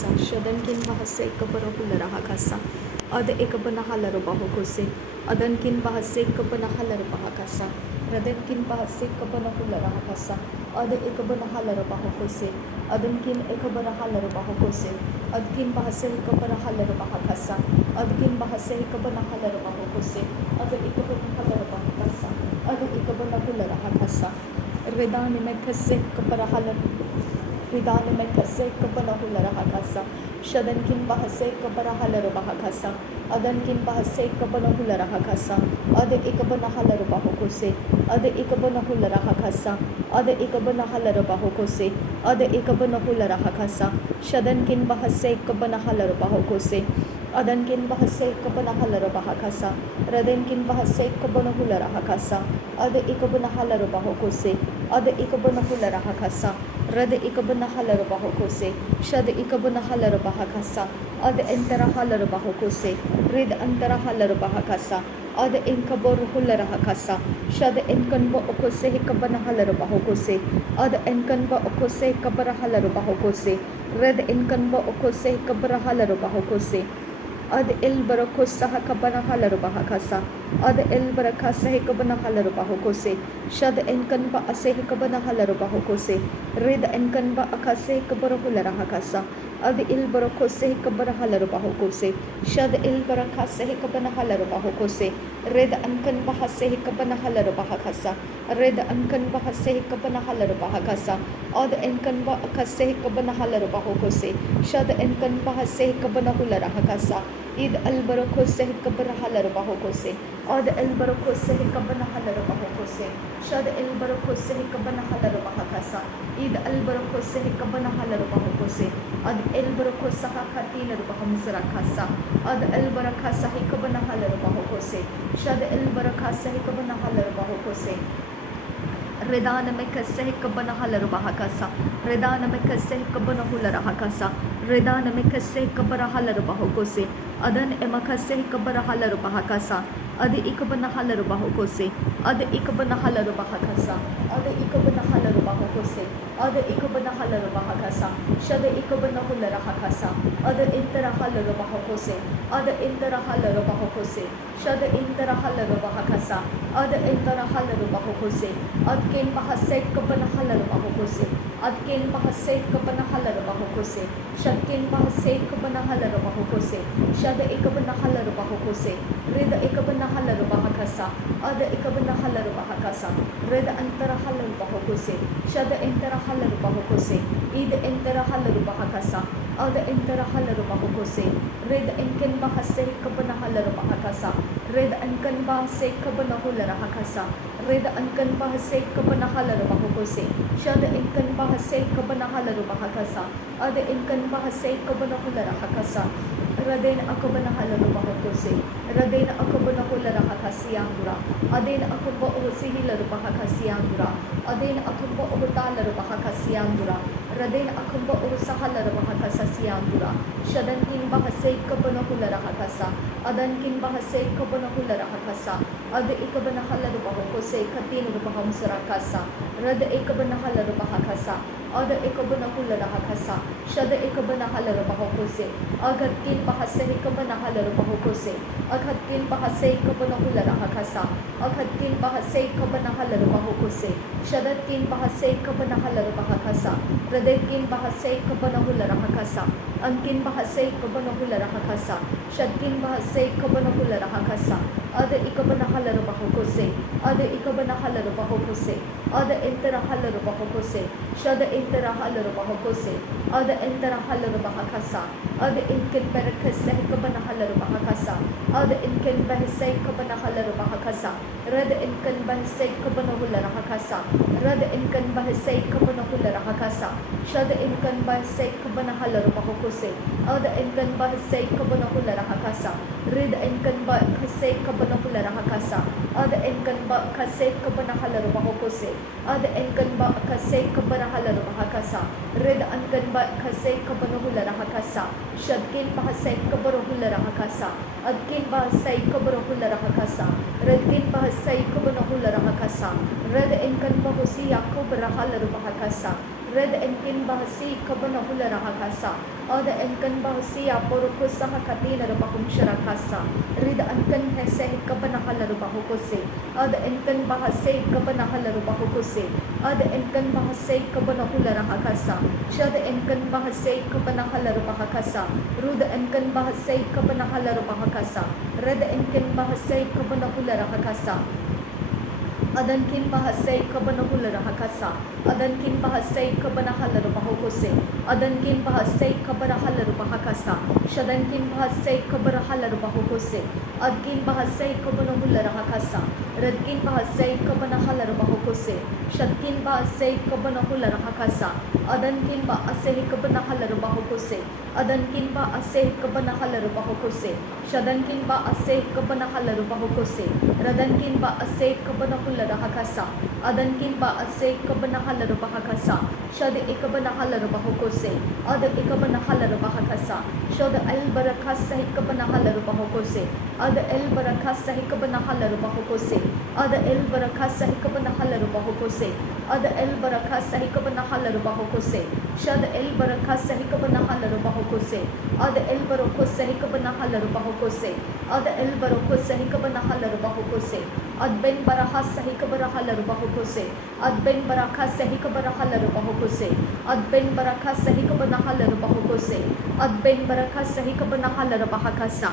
kasa shadan kin bahase kapara hulara kasa ad ekabana halar bahokose adan kin bahase kapana halar bahakasa radan kin bahase kapana hulara kasa ad ekabana halar bahokose adan kin ekabara halar bahokose ad kin bahase kapara halar bahakasa ad kin bahase kapana halar bahokose ad ekabana halar bahakasa ad ekabana hulara kasa redan में खसे kapara halar Ridan में खसे kapana hulara kasa shadan kin bahase kapara halar bahakasa adan kin bahase kapana hulara kasa ad ekabana halar bahokose ad ekabana hulara kasa ad ekabana halar bahokose ad ekabana hulara kasa shadan kin bahase kapana halar bahokose adan kin bahase kapana halar bahakasa raden kin bahase kapana hulara kasa ad ekabana halar bahokose ad ekabana hulara kasa rad ekabana halar bahokose shad ekabana halar bahakasa ad entara halar bahokose rid antara halar bahakasa ad enkabor hulara kasa shad enkanba okose ekabana halar bahokose ad enkanba okose kabara halar bahokose rad enkanba okose kabara halar bahokose ad el barakosa kabana halar bahakasa ad el barakasa kabana halar bahokose shad enkanba ase kabana halar bahokose red enkanba akase kabara hulara kasa ad il barakose kabara halar bahokose shad il barakasa kabana halar bahokose red enkanba hase kabana halar bahakasa red enkanba hase kabana halar bahakasa ad enkanba akase kabana halar bahokose shad enkanba hase kabana hulara kasa id albarakose kabara halar bahokose ad albarakose kabana halar bahokose shad albarakose kabana halar bahakasa id albarakose kabana halar bahokose ad albarakose khatilar bahamsara kasa ad albarakasa kabana halar bahokose shad albarakase kabana halar bahokose redan में कसे कबना huller बहकसा redan में कसे कबना हुलर हकसा redan में कसे कबरा huller बहकोसे अदन एमकसे कबरा हलर बहकसा अद इकबना हलर बहकोसे अद इकबना हलर बहकसा अद इकबना हलर बहकोसे अद इकबना हलर बहकसा शद इकबना हुलर हकसा अद इंतरा हलर बहकोसे अद इंतरा हलर बहकोसे शद इंतरा हलर बहकसा अद इंतरा हलर बहकोसे अद केन bahase kabana halar bahokose ad ken bahase kabana halar bahokose shad ken bahase kabana halar bahokose shad ekabana halar bahokose red ekabana halar bahakasa ad ekabana halar bahakasa red antara halar bahokose shad entara halar bahokose id entara halar bahakasa ad entara halar bahokose red enken bahase kabana halar bahakasa red enken bahase kabana hular hakasa red enken bahase kabana halar bahokose shad enken bahase kabana halar bahakasa ad enken bahase kabana hular hakasa raden akabana halar bahokose raden akabana hular hakasiangura aden akaba usihilar bahakasiangura aden akaba utalar bahakasiangura raden akaba usahalar bahakasiangura shadan kin bahase kabana hular hakasa adan kin bahase kabana hular hakasa ad ekabana halar bahokose khatin bahamsara kasa rad ekabana halar bahakasa ad ekabana hular hakasa shad ekabana halar bahokose agat kin bahase ekabana halar bahokose agat kin bahase ekabana hular hakasa agat kin bahase ekabana halar bahokose shad kin bahase ekabana halar bahakasa rad kin bahase ekabana hular hakasa ankin bahase ekabana hular hakasa shad kin bahase ekabana hular hakasa ad ekabana halar bahokose ad ekabana halar bahokose ad entara halar bahokose shad entara halar bahokose ad entara halar bahakasa ad enken barakase ekabana halar bahakasa ad enken bahase ekabana halar bahakasa rad enken bahase ekabana hular hakasa rad enken bahase ekabana hular hakasa shad enken bahase ekabana halar bahokose ad enken bahase ekabana hular hakasa rid enken bahase ekabana hular hakasa ad enken bahase ekabana halar bahokose ad enken bahase ekabana halar bahakasa rid enken bahase ekabana hular hakasa shad ken bahase ekabana hular hakasa ad ken bahase ekabana hular hakasa rid ken bahase ekabana hular hakasa rid enken bahusi yakub halar bahakasa red enkin bahasi kabana hulara hakasa ad enkan bahasi aporoku saha katina bahum sharakasa rid ankan hese kabana halaru bahukose ad enkan bahase kabana halaru bahukose ad enkan bahase kabana hulara hakasa shad enkan bahase kabana halaru bahakasa rud enkan bahase kabana halaru bahakasa red enkan bahase kabana hulara hakasa adankin bahasai kabana hulara hakasa adankin bahasai kabana halaru bahokose adankin bahasai kabara halaru bahakasa shadankin bahasai kabara halaru bahokose adkin bahasai kabana hulara hakasa radkin bahasai kabana halaru bahokose shadkin bahasai kabana hulara hakasa adankin bahasai kabana halaru bahokose adankin bahasai kabana halaru bahokose shadankin bahasai kabana halaru bahokose radankin bahasai kabana hakasa adankin ba ase kabana halaru bahakasa shad ikabana halaru bahokose ad ikabana halaru bahakasa shad al barakasa ikabana halaru bahokose ad el barakasa ikabana halaru bahokose ad el barakasa ikabana halaru bahokose ad el barakasa ikabana halaru bahokose shad el barakasa ikabana halaru bahokose ad el barakasa ikabana halaru bahokose ad el barakasa ikabana halaru bahokose ad ben barahasa ikabara halaru bahokose ad ben barakasa ikabara halaru bahokose ad ben barakasa ikabana halaru bahokose ad ben barakasa ikabana halaru bahakasa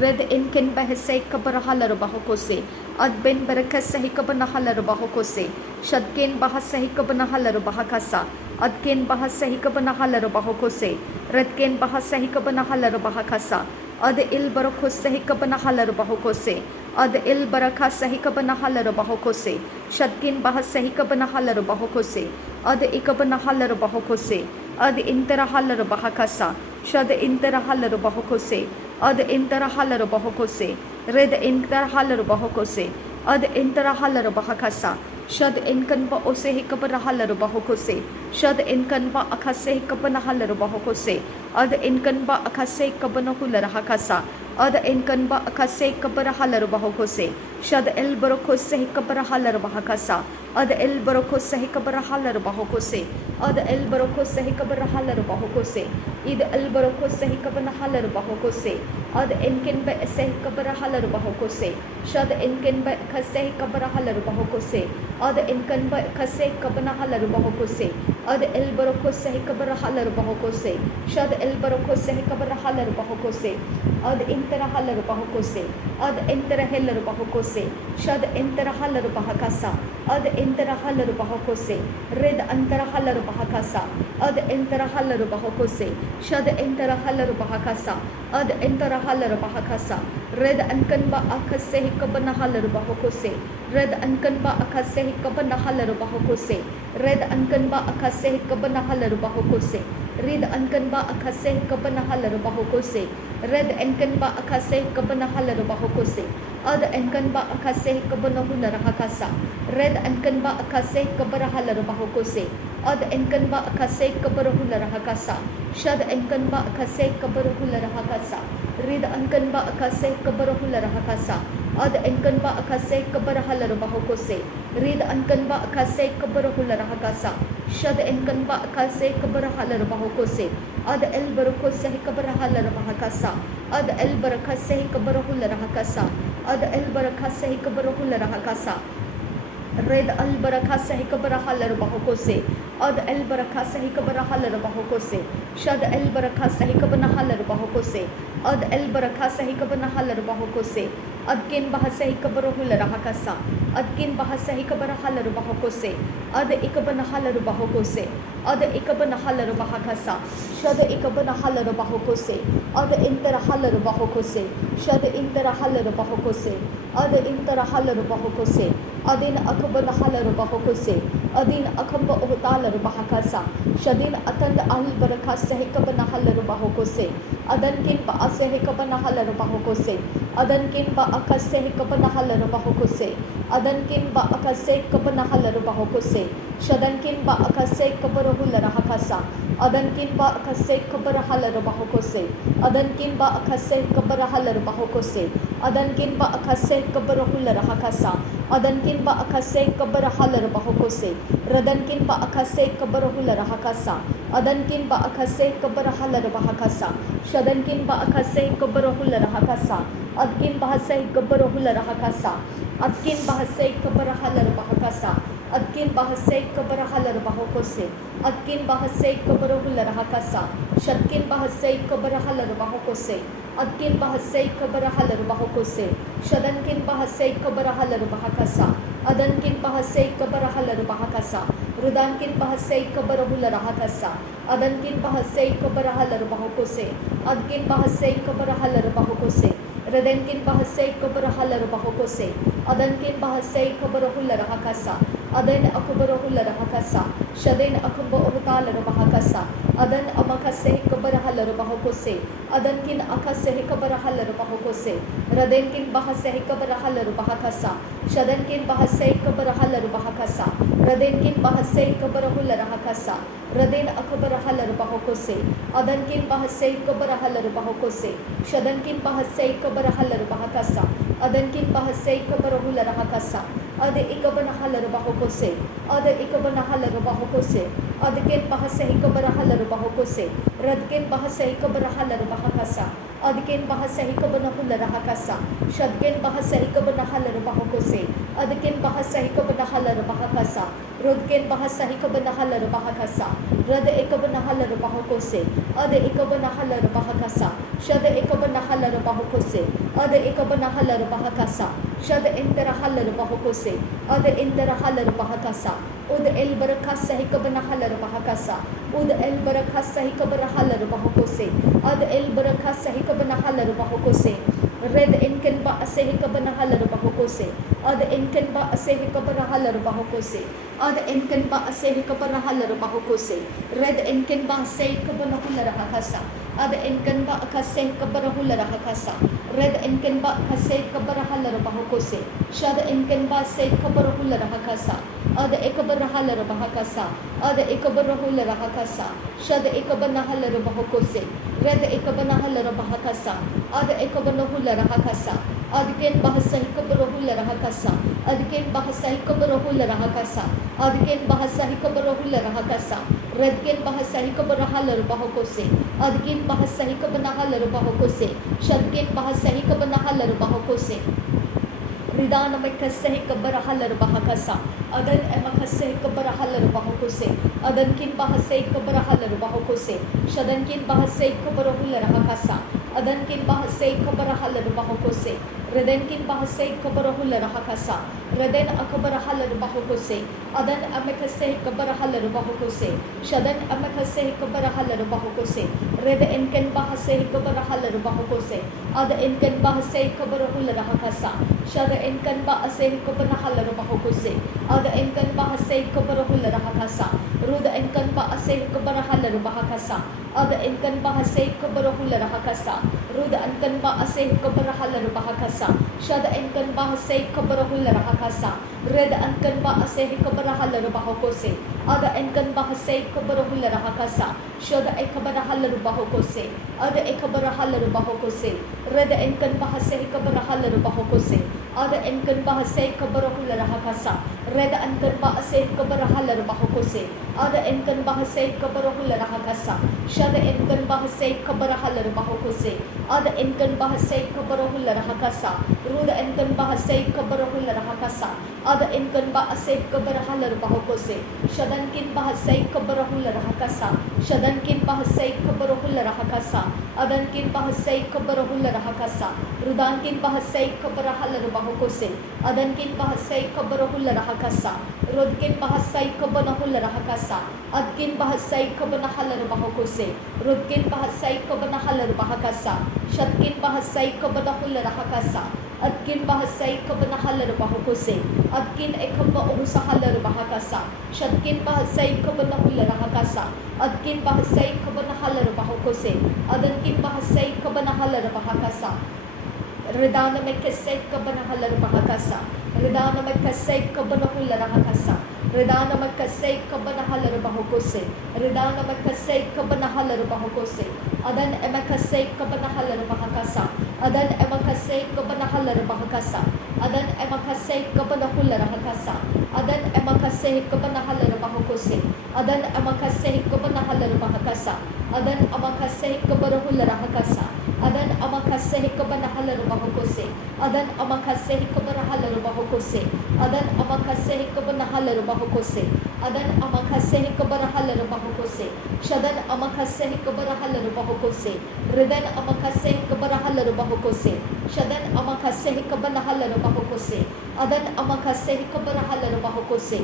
red enken bahase ikabara halaru bahokose ad ben barakasa ikabana halaru bahokose shadken bahasa ikabana halaru bahakasa adken bahasa ikabana halaru bahokose redken bahasa ikabana halaru bahakasa ad il barakose ikabana halaru bahokose ad il barakasa ikabana halaru bahokose shadkin bahasa ikabana halaru bahokose ad ikabana halaru bahokose ad intara halaru bahakasa shad intara halaru bahokose ad intara halaru bahokose red intara halaru bahokose ad intara halaru bahakasa shad enkan ba ose ikabana halaru bahokose shad enkan ba akase ikabana halaru bahokose ad enkan ba akase ikabana hulara hakasa ad enkan ba akase ikabara halaru bahokose shad el barokose ikabara halaru bahakasa ad el barokose ikabara halaru bahokose ad el barokose ikabara halaru bahokose id el barokose ikabana halaru bahokose ad enken ba ese ikabara halaru bahokose shad enken ba akase ikabara halaru bahokose ad enkan ba akase ikabana halaru bahokose ad el barokose ikabara halaru bahokose shad el barokose ikabara halaru bahokose ad intara halaru bahokose ad intara halaru bahokose shad intara halaru bahakasa ad intara halaru bahokose red antara halaru bahakasa ad intara halaru bahokose shad intara halaru bahakasa ad intara halaru bahakasa red ankan ba akase ikabana halaru bahokose red ankan ba akase ikabana halaru bahokose red ankan ba akase ikabana halaru bahokose red ankan ba akase ikabana halaru bahokose red enkan ba akase ikabana halaru bahokose ad enkan ba akase ikabana hulara hakasa red enkan ba akase ikabara halaru bahokose ad enkan ba akase ikabara hulara hakasa shad enkan ba akase ikabara hulara hakasa red enkan ba akase ikabara hulara hakasa ad enkan ba akase ikabara halaru bahokose red enkan ba akase ikabara hulara hakasa shad enkan ba akase ikabara halaru bahokose ad el barokose ikabara halaru bahakasa ad el barakase ikabara hulara hakasa ad el barakase ikabara hulara hakasa red al barakase ikabara halaru bahokose ad el barakase ikabara halaru bahokose shad el barakase ikabana halaru bahokose ad el barakase ikabana halaru bahokose adken bahasa ikabara hulara hakasa adken bahasa ikabara halaru bahokose ad ikabana halaru bahokose ad ikabana halaru bahakasa shad ikabana halaru bahokose ad intara halaru bahokose shad intara halaru bahokose ad intara halaru bahokose adin akabana halaru bahokose adin akamba ohtaalaru bahakasa shadin atand al barakase ikabana halaru bahokose Adankin ba asehe kabanahalar bahokose. Adankin ba akasehe kabanahalar bahokose. Adankin ba akase kabanahalar bahokose. Shadankin ba akase kabarohular hakasa. Adankin ba akase kabarahalar bahokose. Adankin ba akase kabarahalar bahokose. Adankin ba akase kabarohular hakasa. Adankin ba akase kabarahalar bahokose. Radankin ba akase kabarohular hakasa. Adankin ba akase kabarahalar bahakasa. Shadankin ba akase kabarohular hakasa. Adkin bahasay kabarohular hakasa. Adkin bahasay kabarahalar bahakasa. Adkin bahasay kabarahalar bahokose. Adkin bahasay kabarohular hakasa. Shadkin bahasay kabarahalar bahokose. Adkin bahasay kabarahalar bahokose. Shadankin bahasay kabarahalar bahakasa. Adankin bahasay kabarahalar bahakasa. Rudankin bahasay kabarahular hakasa. Adankin bahasay kabarahalar bahokose. Adkin bahasay kabarahalar bahokose. Radankin bahasay kabarahalar bahokose. Adankin bahasay kabarahular hakasa. Adan akabarahular hakasa. Shadan akabahutalar bahakasa. Adan amakase kabarahalar bahokose. Adankin akase kabarahalar bahokose. Radankin bahasay kabarahalar bahakasa. Shadankin bahasay kabarahalar bahakasa. Radankin bahasay kabarahular hakasa. Radan akabarahalar bahokose. Adankin bahasay kabarahalar bahokose. Shadankin bahasay kabarahalar bahakasa. Adankin bahasay kabarahular hakasa. Ada ikabanahalar bahokose. Ada ikabanahalar bahokose. Adkin bahasay kabarahalar bahokose. Radkin bahasay kabarahalar bahakasa. Adkin bahasay kabanahular hakasa. Shadkin bahasay kabanahalar bahokose. Adkin bahasay kabanahalar bahakasa. Rudkin bahasay kabanahalar bahakasa. Rada ikabanahalar bahokose. Ada ikabanahalar bahakasa. Shada ikabanahalar bahokose. Ada ikabanahalar bahakasa. Shada interahalar bahokose. Ada interahalar bahakasa. Ud el barakasa hikabanahalar bahakasa. Ud el barakasa hikabanahalar bahokose. Ad el barakasa hikabanahalar bahokose. Red inken ba ase hikabanahalar bahokose. Ad inken ba ase hikabanahalar bahokose. Ad inken ba ase hikabanahalar bahokose. Red inken ba ase hikabanahalar hakasa. Ad inken ba akase hikabanahalar hakasa. Red inken ba akase hikabanahalar bahokose. Shad inken ba ase hikabanahalar hakasa. Ada ikabarahalar bahakasa. Ada ikabarahular hakasa. Shada ikabanahalar bahokose. Reda ikabanahalar bahakasa. Ada ikabanahular hakasa. Adkin bahasa ikabarahular hakasa. Adkin bahasa ikabarahular hakasa. Adkin bahasa ikabarahular hakasa. Redkin bahasa ikabarahalar bahokose. Adkin bahasa ikabanahalar bahokose. Shadkin bahasa ikabanahalar bahokose. Ridana makaseh kabarahalar bahakasa. Adan emakaseh kabarahalar bahokose. Adankin bahaseh kabarahalar bahokose. Shadankin bahaseh kabarahular hakasa. Adankin bahaseh kabarahalar bahokose. Redenkin bahaseh kabarahular hakasa. Reden akabarahalar bahokose. Adan emakaseh kabarahalar bahokose. Shadan emakaseh kabarahalar bahokose. Redenkin bahaseh kabarahalar bahokose. Ada inkan bahaseh kabarahular hakasa. Shada inkan ba aseh kabanahalar bahokose. Ada inkan ba aseh kabarahular hakasa. Ruda inkan ba aseh kabarahalar bahakasa. Ada inkan ba aseh kabarahular hakasa. Ruda inkan ba aseh kabarahalar bahakasa. Shada inkan ba aseh kabarahular hakasa. Reda inkan ba aseh kabarahalar bahokose. Ada inkan ba aseh kabarahular hakasa. Shada ikabarahalar bahokose. Ada ikabarahalar bahokose. Reda inkan ba aseh kabarahalar bahokose. Ada inkan bahasay kabarahular hakasa. Reda inkan bahasay kabarahalar bahokose. Ada inkan bahasay kabarahular hakasa. Shada inkan bahasay kabarahalar bahokose. Ada inkan bahasay kabarahular hakasa. Ruda inkan bahasay kabarahular hakasa. Ada inkan bahasay kabarahalar bahokose. Shadankin bahasay kabarahular hakasa. Shadankin bahasay kabarahular hakasa. Adankin bahasay kabarahular hakasa. Rudankin bahasay kabarahalar bahokose. Adankin bahasay kabarahular hakasa. Rodkin bahasay kabanahular hakasa. kasa, adkin bahasay kabanahalar bahokose, rudkin bahasay kabanahalar bahakasa, shatkin bahasay kabanahular hakasa, adkin bahasay kabanahalar bahokose, adkin ekaba usahalar bahakasa, shatkin bahasay kabanahular hakasa, adkin bahasay kabanahalar bahokose, adankin bahasay kabanahalar bahakasa, Redana may kasay kabanahalar bahakasa, Redana may kasay kabanahular hakasa, Redana may kasay kabanahalar bahokose, Redana may kasay kabanahalar bahokose, Adan emakasay kabanahalar bahakasa, Adan emakasay kabanahalar bahakasa, Adan emakasay kabanahular hakasa, Adan emakasay kabanahalar bahokose, Adan emakasay kabanahalar bahakasa, Adan emakasay kabanahular hakasa, Adan amakasay kabanahalar bahokose, Adan amakasay kabanahalar bahokose, Adan amakasay kabanahalar bahokose, Adan amakasay kabanahalar bahokose, Shadan amakasay kabanahalar bahokose, Redan amakasay kabanahalar bahokose, Shadan amakasay kabanahalar bahokose, Adan amakasay kabanahalar bahokose,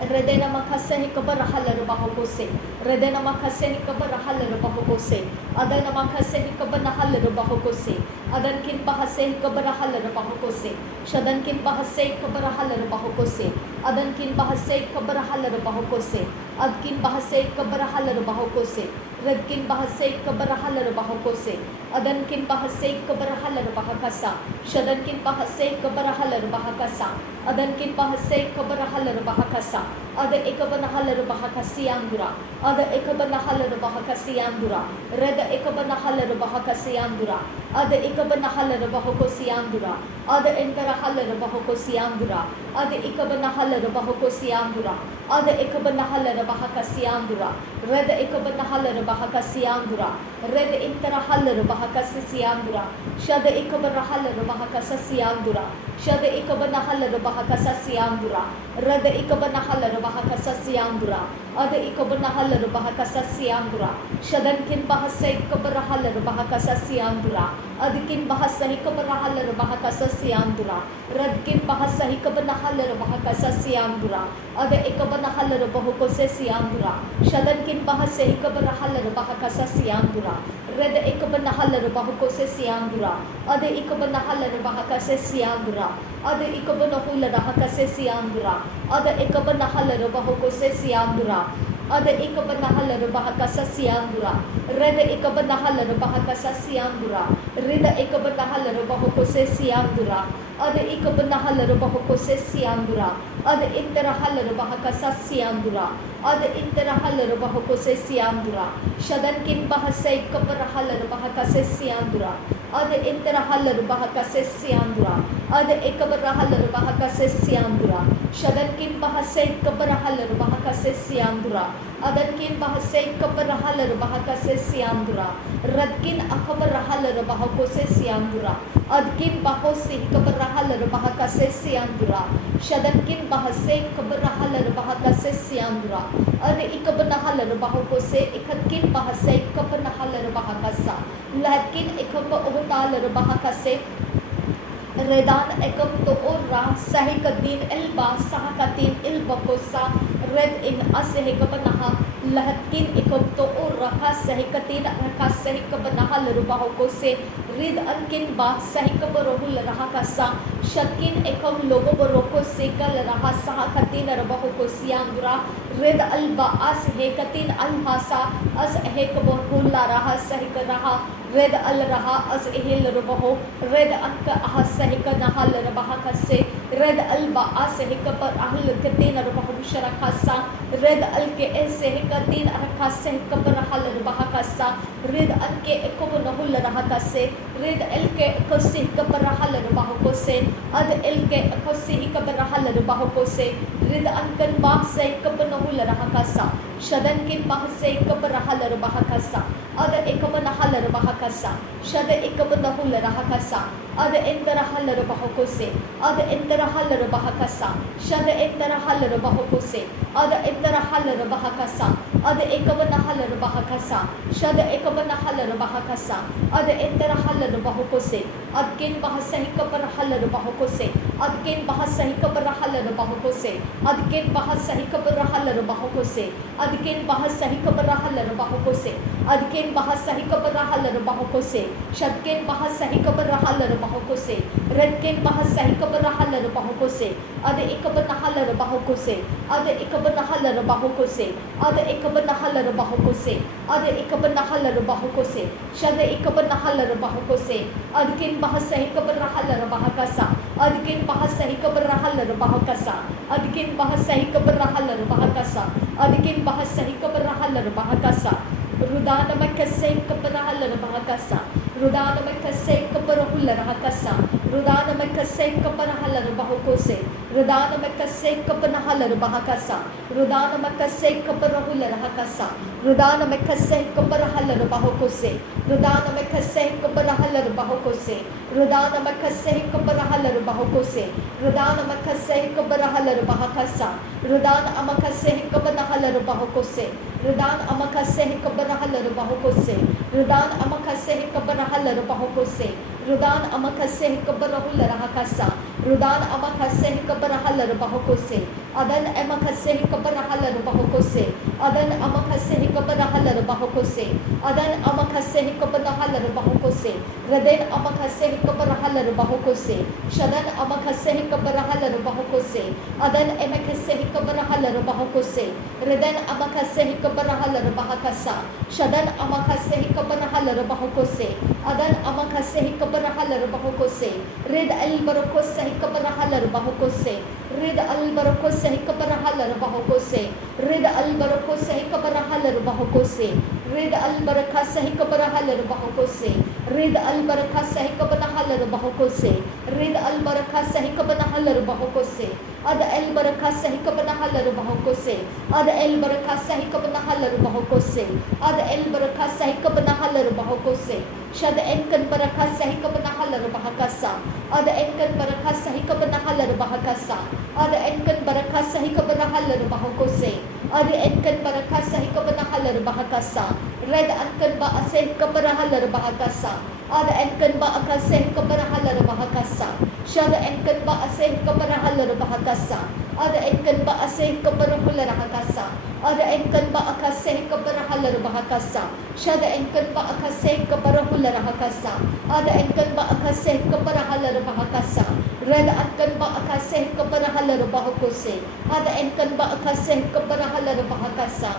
Redena makasih keberahalar bahokose, Redena makasih keberahalar bahokose, Adana makasih kebenahalar bahokose, Adan kin bahasih keberahalar bahokose, Shadan kin bahasih keberahalar bahokose, Adan kin bahasih keberahalar bahokose, Adkin bahasih keberahalar bahokose, Redkin bahasih keberahalar bahokose, Adan kin bahasih keberahalar bahakasa, Shadan kin bahasih keberahalar bahakasa, Adan kin bahasih keberahalar bahakasa, Ada ekabanahalar bahakasiyandura, Ada ekabanahalar bahakasiyandura, Reda ekabanahalar bahakasiyandura, Ada ekabanahalar bahakosiyandura, Ada entarahalar bahakosiyandura, Ada ekabanahalar bahakosiyandura, Ada ekabanahalar bahakasiyandura, Reda ekabanahalar bahakasiyandura, Reda entarahalar bahakasiyandura, Shada ekabanahalar bahakasiyandura, Shada ekabanahalar bahakasiyandura, Reda ekabanahalar bahakasiyandura, Ada ekabanahalar bahakasiyandura, Shadan kin bahasay kabarahalar bahakasiyandura, Adkin bahasay kabarahalar bahakasiyandura, Radkin bahasay kabanahalar bahakasiyandura, Ada ekabanahalar bahakasiyandura, Shadan kin bahasay kabarahalar bahakasiyandura, Reda ekabanahalar bahakasiyandura, Ada ekabanahalar bahakasiyandura, Ada ekabanahular bahakasiyandura, Ada ekabanahalar bahakasiyandura, Ada ekabanahalar bahakasiyandura, Reda ekabanahalar bahakasiyandura, Reda ekabanahalar bahakasiyandura, Ada ekabanahalar bahakasiyandura, Ada interahalar bahakasiyandura, Ada interahalar bahakasiyandura, Shadan kin bahasay kabarahalar bahakasiyandura, Ada interahalar bahakasiyandura, Ada ekabarahalar bahakasiyandura, Shadan kin bahasay kabarahalar bahakasiyandura, Adan kin bahasay kabarahalar bahakasiyandura, Radkin akabarahalar bahakasiyandura, Adkin bahosih kabarahalar bahakasiyandura, Shadan kin bahasay kabarahalar bahakasiyandura, Ada ikabanahalar bahakose, ikatkin bahasay kabanahalar bahakasa, Ladkin ikabauhtalar bahakase, Redan ekam to ora sahikatin elba sahakatin ilbakosa red in asehikabanaha lahatkin ekam to ora ka sahikatin raka sahikabanaha larubahokose rid alkin ba sahikabarohul rahakasa shatkin ekam logo baroko sekal raha sahakatin rabahokosiandura red alba asehikatin alhasa as ehikabarohul raha sahikaraha Red al raha as ehil rubaho, red anka ahasahika nahal rabahakase, red alba asahika par ahil katin rubaho sharakasa, red alke esehikatin arakasahika par ahal rabahakasa, red anke ekobonohul rahakase, red elke ekosihika par ahal rabahokose, ad elke ekosihika par ahal rabahokose, red ankan bahsahika bonohul rahakasa, शदन किन bahasa ikabarahalar bahakasa ada ikabanahalar bahakasa shada ikabanahul rahakasa ada entarahalar bahakose ada entarahalar bahakasa shada entarahalar bahakose ada entarahalar bahakasa ada ikabanahalar bahakasa shada ikabanahalar bahakasa ada entarahalar bahakose adkin bahasa ikabarahalar bahakose adkin bahasa ikabarahalar bahakose adkin bahasa ikabarahalar bahakose adkin bahasa ikabarahalar bahakose adkin bahasa ikabarahalar bahakose shadkin bahasa ikabarahalar bahakose redkin bahasa ikabarahalar bahakose ada ikabanahalar bahakose ada ikabanahalar bahakose ada ikabanahalar bahakose ada ikabanahalar bahakose shada ikabanahalar bahakose adkin bahasa ikabarahalar bahakasa adkin bahasa ikabarahalar bahakasa adkin bahasa ikabarahalar bahakasa adkin bahasa ikabarahalar bahakasa rudana makasay ikabarahalar bahakasa rudana makasay ikabarahular bahakasa rudana makasay ikabarahalar bahakose rudana makasay ikabarahalar bahakasa rudana makasay ikabarahular bahakasa rudana makasay ikabarahalar bahakose rudana makasay ikabarahalar bahakose rudana makasay ikabarahalar bahakose rudana makasay ikabarahalar bahakasa rudana amakasay ikabarahalar bahakose rudana amakasay ikabarahalar bahakose rudana amakasay ikabarahalar bahakose rudana amakasay ikabarahular bahakasa rudana amakasay ikabarahalar bahakose adan amakasay ikabarahalar bahakose adan amakasay ikabarahalar bahakose adan amakasay ikabarahalar bahakose raden amakasay ikabarahalar bahakose shadan amakasay ikabarahalar bahakose adan amakasay ikabarahalar bahakose raden amakasay ikabarahalar bahakasa shadan amakasay ikabarahalar bahakose adan amakasay ikabarahalar bahakose red al barakose ikabarahalar bahakose red al barakose ikabarahalar bahakose red al barakose ikabarahalar bahakose red al barakase ikabarahalar bahakose red al barakase ikabarahalar bahakose red al barakase ikabarahalar bahakose ada al barakase ikabarahalar bahakose ada al barakase ikabarahalar bahakose ada al barakase ikabarahalar bahakose shada enkan barakase ikabarahalar bahakasa ada enkan barakase ikabarahalar bahakasa ada enkan barakase ikabarahalar bahakose ada enkan barakase ikabarahalar bahakasa red ankan ba aseh ikabarahalar bahakasa ada enkan ba akaseh ikabarahalar bahakasa shada enkan ba aseh ikabarahalar bahakasa ada enkan ba aseh ikabarahular bahakasa ada enkan ba akaseh ikabarahalar bahakasa shada enkan ba akaseh ikabarahular bahakasa ada enkan ba akaseh ikabarahalar bahakasa red ankan ba akaseh ikabarahalar bahakose ada enkan ba akaseh ikabarahalar bahakasa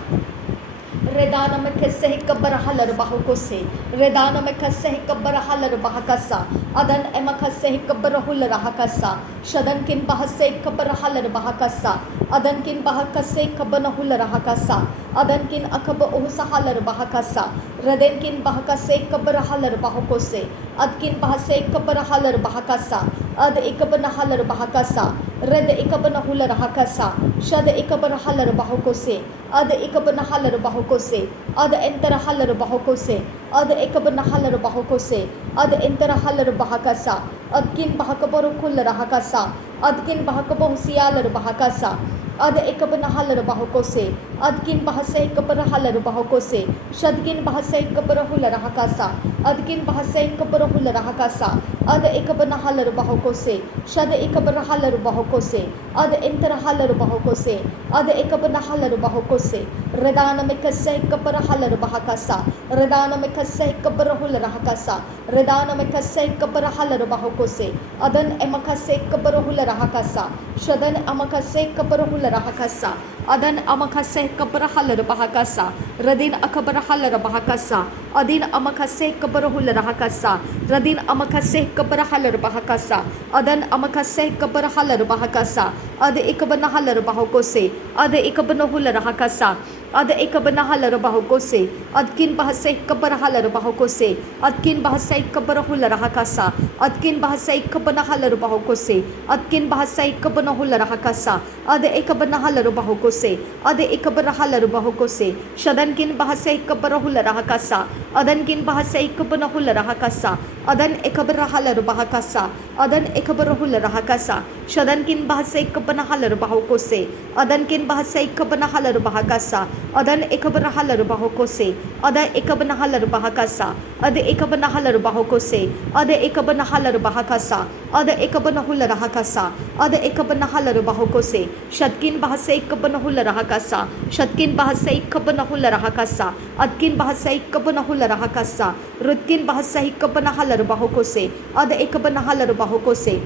redana makaseh ikabarahalar bahakose redana makaseh ikabarahalar bahakasa adan emakaseh ikabarahular bahakasa shadan kin bahaseh ikabarahalar bahakasa adan kin bahakaseh ikabanahular bahakasa adan kin akaba usahalar bahakasa raden kin bahakaseh ikabarahalar bahakose adkin bahaseh ikabarahalar bahakasa ad ikabanahalar bahakasa red ikabanahular bahakasa shad ikabarahalar bahakose ad ikabanahalar bahakose ad entarahalar bahakose ad ikabanahalar bahakose ad entarahalar bahakasa adkin bahakabarukular bahakasa adkin bahakabahusialar bahakasa ad ikabanahalar bahakose adkin bahaseh ikabarahalar bahakose shadkin bahaseh ikabarahular bahakasa adkin bahaseh ikabarahular bahakasa ad ikabanahalar bahakose shad ikabarahalar bahakose ad entarahalar bahakose ad ikabanahalar bahakose redana makaseh ikabarahalar bahakasa redana makaseh ikabarahular bahakasa redana makaseh ikabarahalar bahakose adan emakaseh ikabarahular bahakasa shadan amakaseh ikabarahular bahakasa adan amakaseh ikabarahalar bahakasa radin akabarahalar bahakasa adin amakaseh ikabarahular bahakasa radin amakaseh ikabarahalar bahakasa adan amakaseh ikabarahalar bahakasa ad ikabanahalar bahakose ad ikabanahular bahakasa ad ikabanahalar bahakose adkin bahaseh ikabarahalar bahakose adkin bahaseh ikabarahular bahakasa adkin bahaseh ikabanahalar bahakose adkin bahaseh ikabanahular bahakasa ad ikabanahalar bahakose से अद एक बरहलर बहुको से शदन किन बहसे एक बरहुल रहा कसा अदन किन बहसे एक बनहुल रहा कसा अदन एक बरहलर बहकसा अदन एक बरहुल रहा कसा शदन किन बहसे एक बनहलर बहुको से अदन किन बहसे एक बनहलर बहकसा अदन एक बरहलर बहुको से अद एक बनहलर बहकसा अद एक बनहलर बहुको से अद एक बनहलर बहकसा अद एक बनहुल रहा कसा अद एक बनहलर बहुको से शतकिन बहसे एक बनहुल रहा कसा शतकिन बहसे एक बनहुल रहा कसा अदकिन बहसे एक बनहुल रहा कसा रुदकिन बहसे एक बनहलर बहुको से अद एक बनहलर बहुको से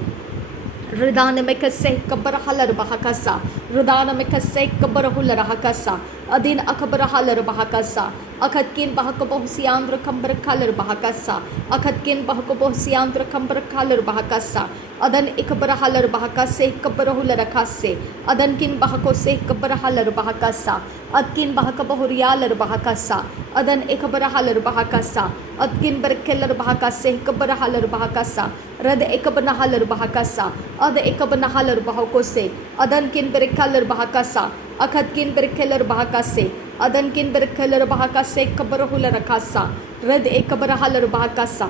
रिदान में कसे कबर हलर बहकसा रिदान में कसे कबर हुलर हकसा अदीन अकबर हलर बहकसा अखतकिन बहक बहुसियांद्र कंबर खलर बहकसा अखतकिन बहक बहुसियांद्र कंबर खलर बहकसा अदन इकबर हलर बहकसे कबर हुलर खसे अदन किन बहको से कबर हलर बहकसा अदकिन बहक बहुरियालर बहकसा अदन इकबर हलर बहकसा अदकिन बरकेलर बहकसे कबर हलर बहकसा रद एकबन हलर बहकसा अद एकबन हलर बहको से अदन किन बरकेलर बहकसा अखत किन बरकेलर बहकसे अदन किन बरकेलर बहकसे कबर हुलर खसा रद एकबर हलर बहकसा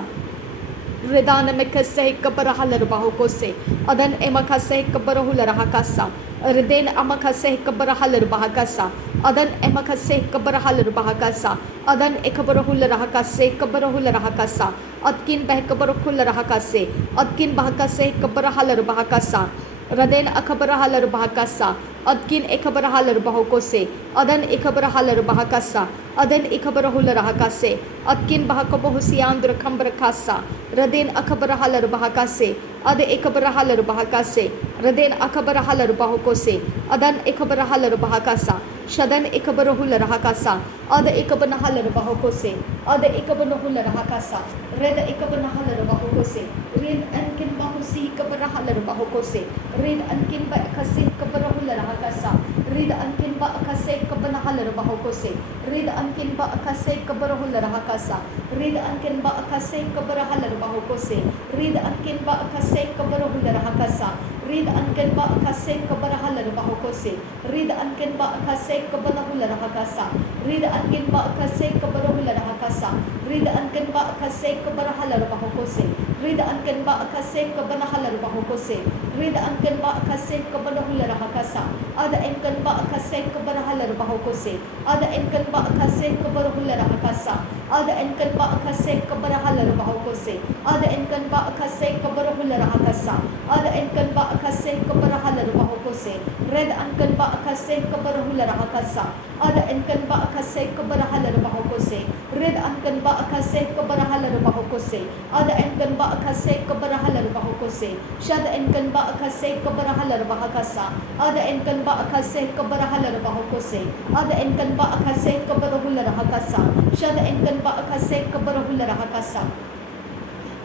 रिदान में कसे कबर हलर बहुको से अदन एमकसे कबर हुलर हकसा रिदेन अमकसे कबर हलर बहकसा अदन एमकसे कबर हलर बहकसा अदन एकबर हुलर हकसे कबर हुलर हकसा अदकिन बहकबर हुलर हकसे अदकिन बहकसे कबर हलर बहकसा रदेन अखबर हलर बहकसा अदकिन एकबर हलर बहुको से अदन एकबर हलर बहकसा अदन एकबर हुलर हकसे अदकिन बहक बहुसियांद्र खंबर खासा रदेन अखबर हलर बहकसे अद एकबर हलर बहकसे रदेन अखबर हलर बहुको से अदन एकबर हलर बहकसा शदन एकबर हुलर हकसा अद एकबन हलर बहुको से अद एकबन हुलर हकसा रेद एकबन हलर बहुको से रेद अनकिन बहुसी कबर हलर बहुको से रेद अनकिन बखसे कबर हुलर हकसा रेद अनकिन बखसे कबन हलर बहुको से रेद अनकिन बखसे कबर हुलर हकसा रेद अनकिन बखसे कबर हलर बहुको से रेद अनकिन बखसे कबर हुलर हकसा रेद अनकिन बखसे कबर हलर बहुको से रेद अनकिन बखसे कबर हुलर हकसा रेद अनकिन बखसे कबर हुलर हकसा रेद अनकिन बखसे कबर हलर बहुको से रेद अनकिन बखसे कबर हलर बहुको से रेद अनकिन बखसे कबर हुलर हकसा अद अनकिन बखसे कबर हलर बहुको से अद अनकिन बखसे कबर हुलर हकसा अद अनकिन बखसे कबर हलर बहुको से अद अनकिन बखसे कबर हुलर हकसा अद अनकिन बखसे कबर हलर बहुको से रेद अनकिन बखसे कबर हुलर हकसा अद अनकिन बखसे कबर हलर बहुको से रेद अनकिन बखसे कबर हलर बहुको से अद अनकिन बखसे कबर हलर बहुको से शद अनकिन बखसे कबर हलर बहकसा अद अनकिन बखसे कबर हलर बहुको से अद अनकिन बखसे कबर हुलर हकसा शद अनकिन बखसे कबर हुलर हकसा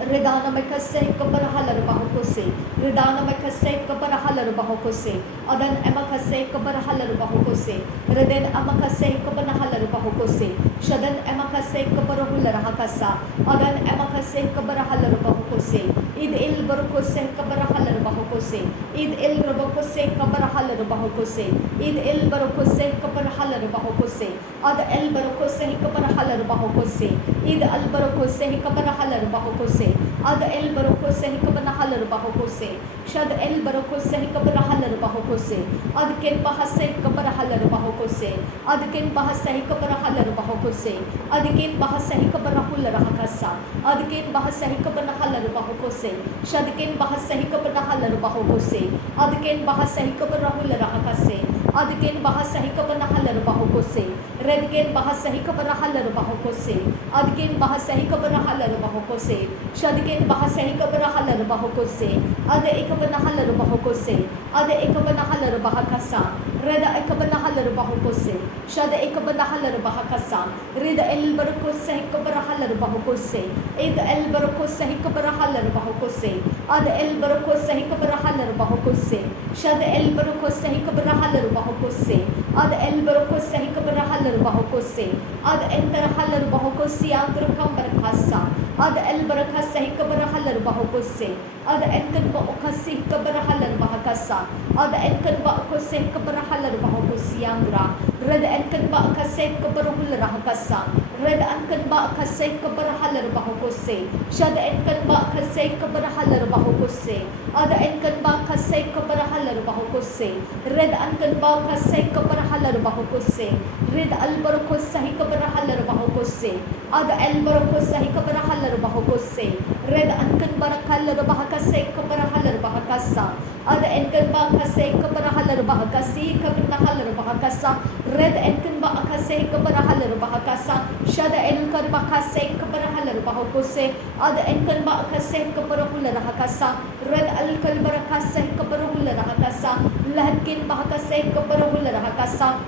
रिदान में कसे कबर हलर बहुको से रिदान में कसे कबर हलर बहुको से अदन एमकसे कबर हलर बहुको से रदेन अमकसे कबर हलर बहुको से शदन एमकसे कबर हुलर हकसा अदन एमकसे कबर हलर बहुको से ईद इल बरको से कबर हलर बहुको से ईद इल रबको से कबर हलर बहुको से ईद इल बरको से कबर हलर बहुको से अद एल बरको से कबर हलर बहुको से ईद अल बरको से कबर हलर बहुको से अद एल बरको से कबर हलर बहुको से शद एल बरको से कबर हलर बहुको से अद किन बहसे कबर हलर बहुको से अद किन बहसे कबर हलर बहुको से अद किन बहसे कबर हुलर हकसा अद किन बहसे कबर हलर बहुको से शद किन बहसे कबर हलर बहुको से अद किन बहसे कबर हुलर हकसे अद किन बहसे कबर हलर बहुको से रेद किन बहसे कबर हलर बहुको से अद किन बहसे कबर हलर बहुको से शद किन बहसे कबर हलर बहुको से अद एकबन हलर बहुको से अद एकबन हलर बहकसा रेद एकबन हलर बहुको से शद एकबन हलर बहकसा रेद एल बरको से कबर हलर बहुको से ईद एल बरको से कबर हलर बहुको से अद एल बरको से कबर हलर बहुको से शद एल बरको से कबर हलर बहुको से अद एल बरको से कबर हलर बहुको से अद एंतर हलर बहुको सियांतर कंबर खासा Ad el barakasa hikabara halar bahokose. Ad enkan ba okasi hikabara halar bahakasa. Ad enkan ba okose hikabara halar bahokosi yangra. Red enkan ba akase hikabara hular hakasa. Red enkan ba akase hikabara halar bahokose. Shad enkan ba akase hikabara halar bahokose. Ad enkan ba akase hikabara halar bahokose. Red enkan ba akase hikabara halar bahokose. Red albarakose hikabara halar bahokose. Ad albarakose hikabara halar bahokose. Red enkan barakalar bahakase hikabara halar bahakasa. Ad enkan ba akase hikabara halar bahakasi hikabara halar bahakasa. Red enkan ba akase hikabara halar bahakasa. Shad enkan ba akase hikabara halar bahokose. Ad enkan ba akase hikabara hular hakasa. Red alkal barakase hikabara hular hakasa. Lahkin bahakase hikabara hular hakasa.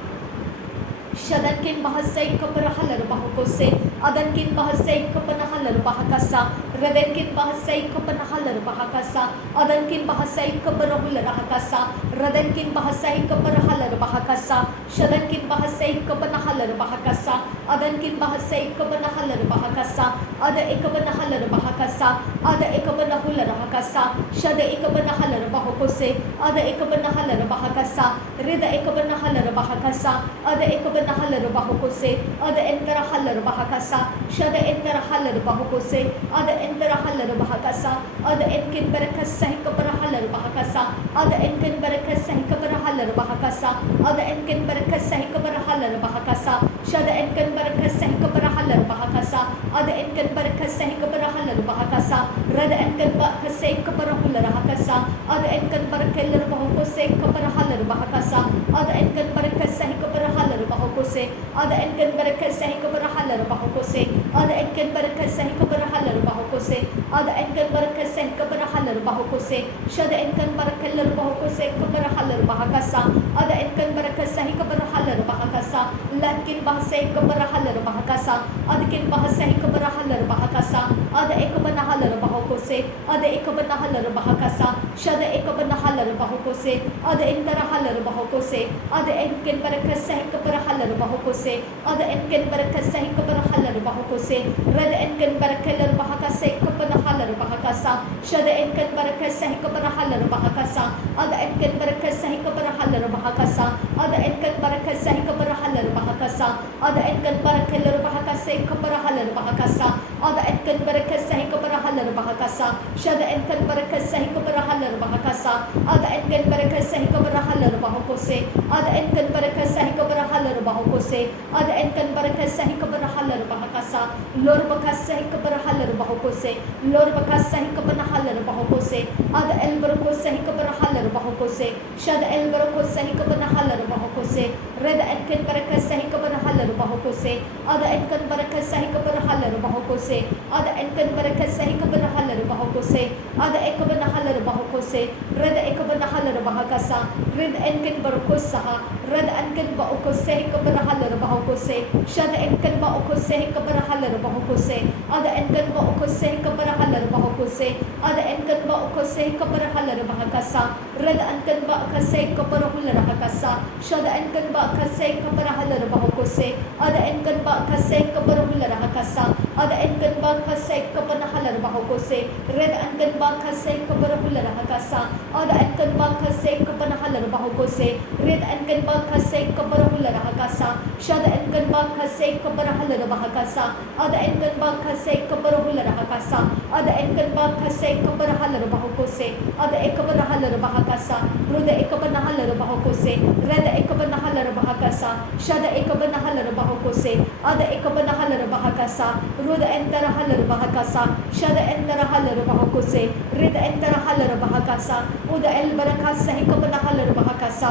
Shadankin bahasay kapara halar bahakose. Adankin bahasay kapana halar bahakasa. Radenkin bahasay kapana halar bahakasa. Adankin bahasay kapara hular hakasa. Radenkin bahasay kapara halar bahakasa. Shadankin bahasay kapana halar bahakasa. Adankin bahasay kapana halar bahakasa. Ada ikabana halar bahakasa. Ada ikabana hular hakasa. Shada ikabana halar bahakose. Ada ikabana halar bahakasa. Rida ikabana halar bahakasa. Ada ikabana halar bahakose. Ada entara halar bahakasa. Shada entara halar bahakose. Ada entara halar bahakasa. Ada enkin barakasa hikabara halar bahakasa. Ada enkin barakasa hikabara halar bahakasa. Ada enkin barakasa hikabara halar bahakasa. Shada enkin barakasa hikabara halar bahakasa. Ada enkin barakasa hikabara halar bahakasa. Rada enkin barakasa hikabara hular hakasa. Ada enkin barakelar bahakose hikabara halar bahakasa. Ada enkin barakasa hikabara halar bahakose. Ada enkin barakasa hikabara halar bahakose. Ada enkin barakasa hikabara halar bahakose. Ada enkin barakasa hikabara halar bahakose. Shada enkin barakelar bahakose hikabara halar bahakasa. Ada enkin barakasa hikabara halar bahakasa. Lakin bahasa hikabara halar bahakasa. Adkin bahasa hikabara halar bahakasa. Ada ekabana halar bahakose. Ada ekabana halar bahakasa. Shada ekabana halar bahakose. Ada entara halar bahakose. Ada enkin barakasa hikabara halar bahakose. Ada enkin barakasa hikabara halar bahakose. Rada enkin barakelar bahakasa hikabana halar bahakasa. Shada enkin barakasa hikabara halar bahakasa. Ada enkin barakasa hikabara halar bahakasa. Ada enkin barakasa hikabara halar bahakasa. Ada enkin barakelar bahakasa hikabara halar bahakasa. Ada enkin barakasa hikabara halar bahakasa. Shada enkin barakasa hikabara halar bahakasa. Ada enkin barakasa hikabara halar bahakose. Ada enkin barakasa hikabara halar bahakose. Ada enkin barakasa hikabara halar bahakasa. Lor bakasa hikabara halar bahakose. Lor bakasa hikabara halar bahakose. Ada el barakose hikabara halar bahakose. Shada el barakose hikabara halar bahakose. Reda enkin barakasa hikabara halar bahakose. Ada enkin barakasa hikabara halar bahakose. Ada enkin barakasa hikabara halar bahakose. Ada ekabana halar bahakose. Reda ekabana halar bahakasa. Red enkin barakosaha. Reda enkin baokose hikabara halar bahakose. Shada enkin baokose hikabara halar bahakose. Ada enkin baokose hikabara halar bahakose. Ada enkin baokose hikabara halar bahakasa. Reda enkin baokase hikabara hular hakasa. Shada enkin baokase hikabara halar bahakose. Ada enkin baokase hikabara hular hakasa. Ada enkin baokase hikabara halar bahakose. Reda enkin baokase hikabara hular hakasa. Ada enkin baokase hikabara halar bahakose. Reda enkin baokase hikabara hular hakasa. Shada enkin baokase hikabara halar bahakasa. Ada enkin baokase hikabara hular hakasa. Ada enkin baokase hikabara halar bahakose. Ada ekabara halar bahakasa. Ruda ekabara halar bahakose. Reda ekabara halar bahakasa. Shada ekabara halar bahakose. Ada ekabara halar bahakasa. Ruda entara halar bahakasa. Shada entara halar bahakose. Reda entara halar bahakasa. Uda el barakasa hikabara halar bahakasa.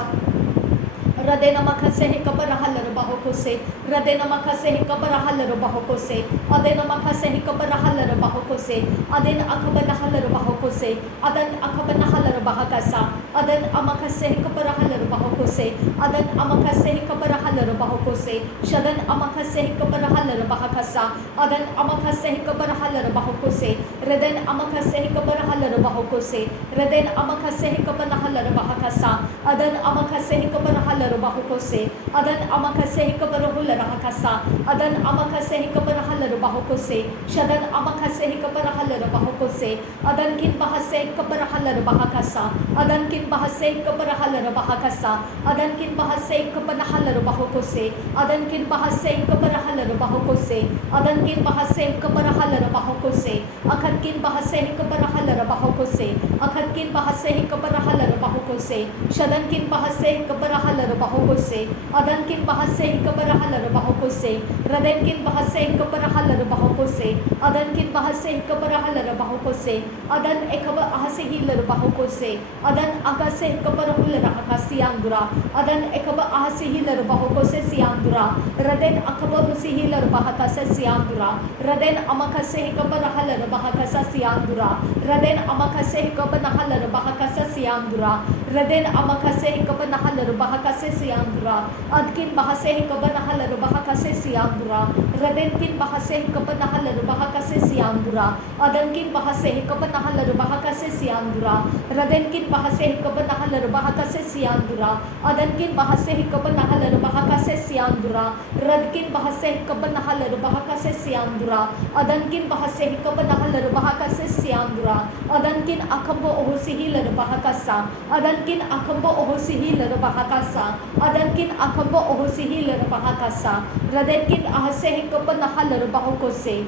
Radena makase hikabara halar bahakose. Radena makase hikabara halar bahakose. Adena makase hikabara halar bahakose. Aden akabana halar bahakose. Adan akabana halar bahakasa. Adan amakase hikabara halar bahakose. Adan amakase hikabara halar bahakose. Shadan amakase hikabara halar bahakasa. Adan amakase hikabara halar bahakose. Reden amakase hikabara halar bahokose, Raden amakase hikapanahal bahakasa, Adan amakase hikapanahal bahokose, Adan amakase hikapanahul rahakasa, Adan amakase hikapanahal bahokose, Shadan amakase hikapanahal bahokose, Adan kin bahase hikapanahal bahakasa, Adan kin bahase hikapanahal bahakasa, Adan kin bahase hikapanahal bahokose, Adan kin bahase hikapanahal bahokose, Adan kin bahase hikapanahal bahokose, Akan kin bahase hikapanahal bahokose, Akan kin bahase hikapanahal bahokose, Shadan kin bahase hikapanahal bahokose, Adan kin bahase hikapanahal bahokose, Raden kin bahase hikapanahal bahokose, Adan kin bahase hikapanahal bahokose, Adan ekaba ahase hilar bahokose, Adan akase hikapanahul rahakasiandura, Adan ekaba ahase hilar bahokose siandura, Raden akaba husi hilar bahakase siandura, Raden amakase hikapanahal bahakasa siandura, Raden amakase hikapanahal bahakasa siandura, Raden amakase hikapanahal bahakase siandura, Adkin bahase hikapanahal bahakase siandura, Raden kin bahase hikapanahal bahakase siandura, Adan kin bahase hikapanahal bahakase siandura, Raden kin bahase hikapanahal bahakase siandura, Adan kin bahase hikapanahal bahakase siandura, Radkin bahase hikapanahal bahakase siandura, Adan kin bahase hikapanahal bahakase siandura, Adan kin akambo ohusihil bahakasa, Adan kin akambo ohusihil bahakasa, Adan kin akambo ohusihil bahakasa, Raden kin ahase hikapanahal bahokose,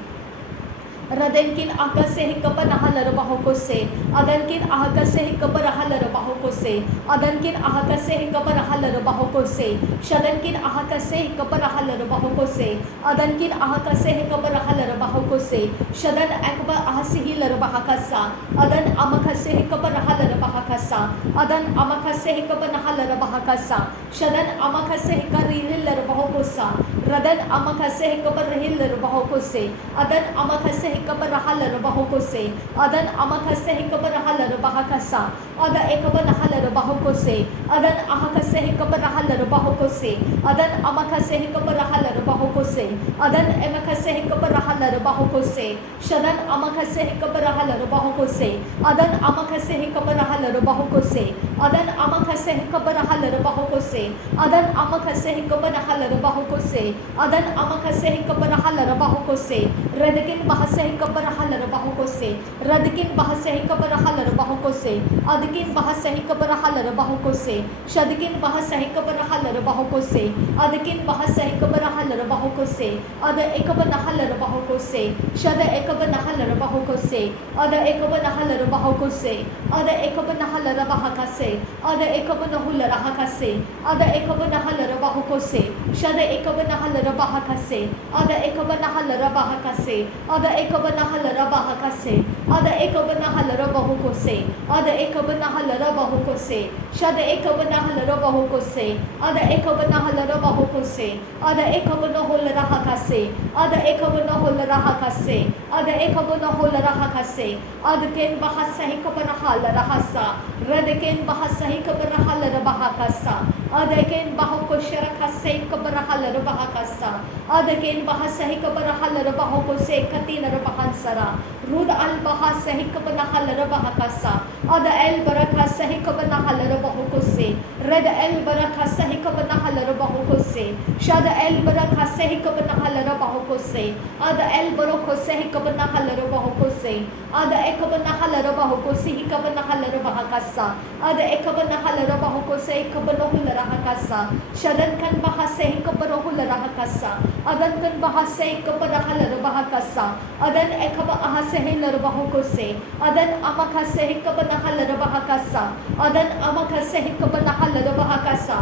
Raden kin akase hikapanahal bahokose, Adan kin ahakase hikapanahal bahokose, Adan kin ahakase hikapanahal bahokose, Shadan kin ahakase hikapanahal bahokose, Adan kin ahakase hikapanahal bahokose, Shadan akba ahasihil bahakasa, Adan amakase hikapanahal bahakasa, Adan amakase hikapanahal bahakasa, Shadan amakase hikarihil bahokosa, Radan amakase hikapanahil bahokose, Adan amakase hikapanahal bahokose, Adan amakase hikapanahal bahakasa, Ada ekapanahal bahokose, Adan ahakase hikapanahal bahokose, Adan amakase hikapanahal bahokose, Adan emakase hikapanahal bahokose, Shadan amakase hikapanahal bahokose, Adan amakase hikapanahal bahokose, Adan amakase hikapanahal bahokose, Adan amakase hikapanahal bahokose, Adan amakase hikapanahal bahokose, Radkin bahase hikapanahal bahokose, Radkin bahase hikapanahal bahokose, Adkin bahase hikapanahal bahokose, Shadkin bahase hikapanahal bahokose, Adkin bahase hikapanahal bahokose, Ada ekapanahal bahokose, Shada ekapanahal bahokose, Ada ekapanahal bahokose, Ada ekapanahal bahakase, Ada ekapanahul rahakase, Ada ekapanahal bahokose, Shada ekapanahal bahakase, Ada ekapanahal bahakase, Ada ekapanahal bahakase, Ada ekapanahal bahokose, Ada ekapanahal bahokose, Shada ekapanahal bahokose, Ada ekapanahal bahokose, Ada ekapanahul rahakase, Ada ekapanahul rahakase, Ada ekapanahul rahakase, Adken bahasa hikapanahal rahasa, Radken bahasa hikapanahal bahakasa, Adken bahokosharakase hikapanahal bahakasa, Adken bahasa hikapanahal bahokose katina bahansara, Rud al bahasa hikapanahal bahakasa, Ada el barakasa hikapanahal bahokose, Red el barakasa hikapanahal bahokose, Shada el barakasa hikapanahal bahokose, Ada el barokose hikapanahal bahokose, Ada ekapanahal bahokose hikapanahal bahakasa, Ada ekapanahal bahokose hikapanahul rahakasa, Shadan kan bahasa hikapanahul rahakasa, Adan kan bahasa hikapanahal bahakasa, Adan ekaba ahase hilar bahokose, Adan amakase hikapanahal bahakasa, Adan amakase hikapanahal bahakasa,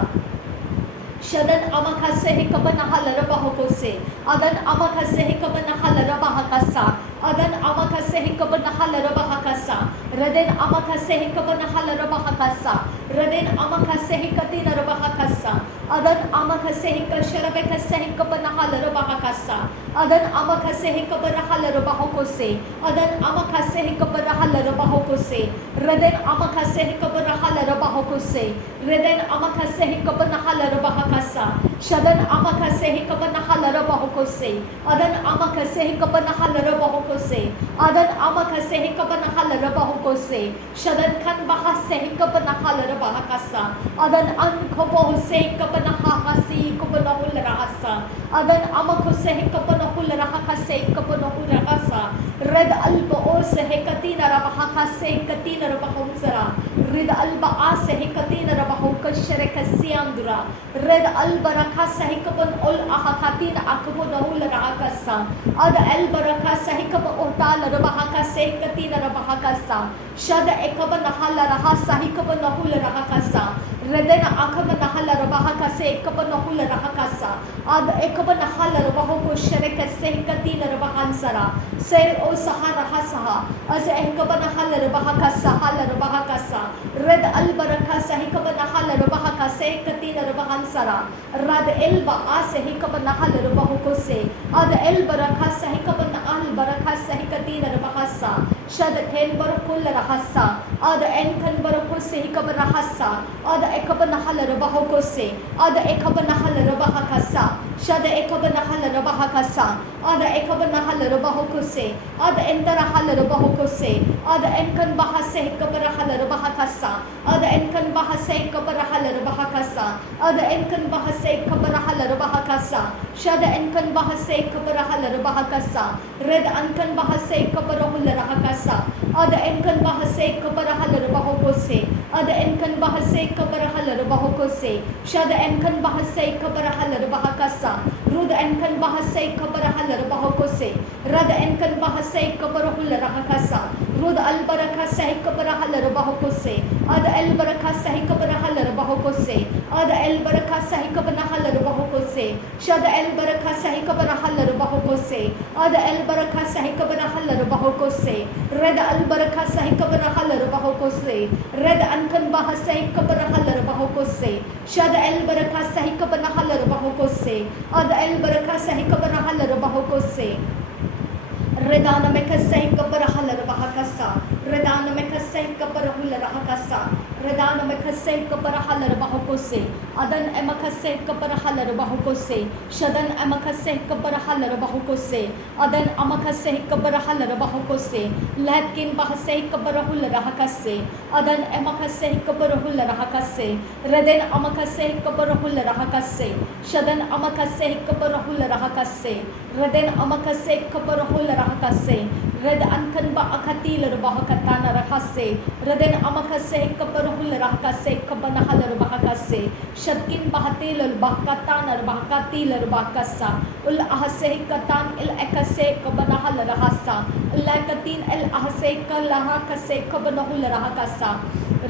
Shadan amakase hikapanahal bahokose, Adan amakase hikapanahal bahakasa, Adan amakase hikapanahal bahakasa, Raden amakase hikapanahal bahakasa, Raden amakase hikatina bahakasa, adan amakase hikasharabekase hikapanahalarubaha adan amakase hikapanahalarubaha adan amakase hikapanahalarubaha reden amakase hikapanahalarubaha reden amakase hikapanahalarubaha shadan amakase hikapanahalarubaha adan amakase hikapanahalarubaha adan amakase hikapanahalarubaha shadan kan bahase hikapanahalarubaha adan ankobohuse hikapanahasi hikapanahulrahasa adan amakose hikapanahulrahakase hikapanahulrahasa red alba ose hikatina rabahakase hikatina rabahumsara red alba ase hikatina rabahukasharekasiandra red alba rakasa hikapan ol ahakatina akapanahulrahakasa ada alba rakasa hikapanahutala rabahakase hikatina rabahakasa shada ekapanahulrahasa hikapanahulrahakasa redena akapanahulrahakase hikapanahulrahakasa ad ekapanahulrahakase hikatina rabahansara say o sahara hasaha as ekapanahulrahakasa halarabahakasa red albarakasa hikapanahulrahakase hikatina rabahansara rad elba ase hikapanahulrahakose ad elbarakasa hikapanahulrahakasa hikatina rabahasa shad kelbarakulrahasa ad enkanbarakuse hikapanahasa ad ekapanahulrahakose ad ekapanahulrahakasa shad ekapanahulrahakasa ad ekapanahulrahakose ad entarahulrahakose ad enkan bahase hikapanahulrahakasa ad enkan bahase hikapanahulrahakasa ad enkan bahase hikapanahulrahakasa shad enkan bahase hikapanahulrahakasa red ankan bahase hikapanahulrahakasa ad enkan bahase hikapanahulrahakose ad enkan bahase hikapanahulrahakose shad enkan bahase hikapanahulrahakasa rud enkan bahase hikapanahulrahakose rad enkan bahase hikapanahulrahakasa rud albarakasa hikapanahulrahakose ad albarakasa hikapanahulrahakose ad albarakasa hikapanahulrahakose shad albarakasa hikapanahulrahakose ad albarakasa hikapanahulrahakose red albarakasa hikapanahulrahakose red ankan bahasa hikapanahulrahakose shad albarakasa hikapanahulrahakose ad albarakasa hikapanahulrahakose redana mekase hikapanahulrahakasa redana mekase hikapanahulrahakasa redana mekase hikapanahulrahakose adan emakase hikapanahulrahakose shadan emakase hikapanahulrahakose adan amakase hikapanahulrahakose lakin bahase hikapanahulrahakase adan emakase hikapanahulrahakase reden amakase hikapanahulrahakase shadan amakase hikapanahulrahakase reden amakase hikapanahulrahakase red ankan ba akatil bahakatana rahase reden amakase hikapanahulrahakase hikapanahulrahakase shadkin bahatil bahakatana bahakatil bahakasa ul ahase hikatan il akase hikapanahulrahasa lakatin el ahase kalahakase hikapanahulrahakasa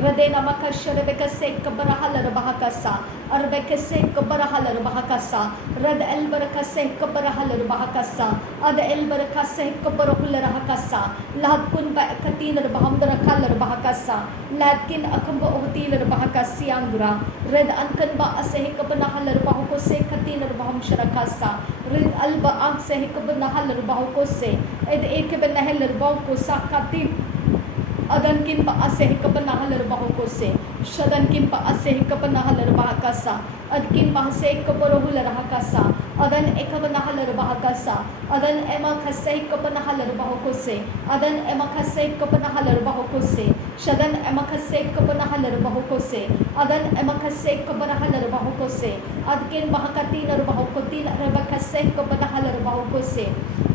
redena makasharebekase hikapanahulrahakasa arbekase hikapanahulrahakasa red elbarakase hikapanahulrahakasa ad elbarakase hikapanahulrahakasa lahkun ba akatin bahamdarakhalrahakasa lakin akamba uhtil bahakasiandra red ankan ba ase hikapanahulrahakose katin bahamsharakasa red alba akse hikapanahulrahakose ed ekebanahulrahakose katin adan kin pa ase hikapanahulrahakose shadan kin pa ase hikapanahulrahakasa ad kin pa ase hikapanahulrahakasa adan ekapanahulrahakasa adan emakase hikapanahulrahakose adan emakase hikapanahulrahakose shadan emakase hikapanahulrahakose adan emakase hikapanahulrahakose ad kin bahakatin rabahukotin rabakase hikapanahulrahakose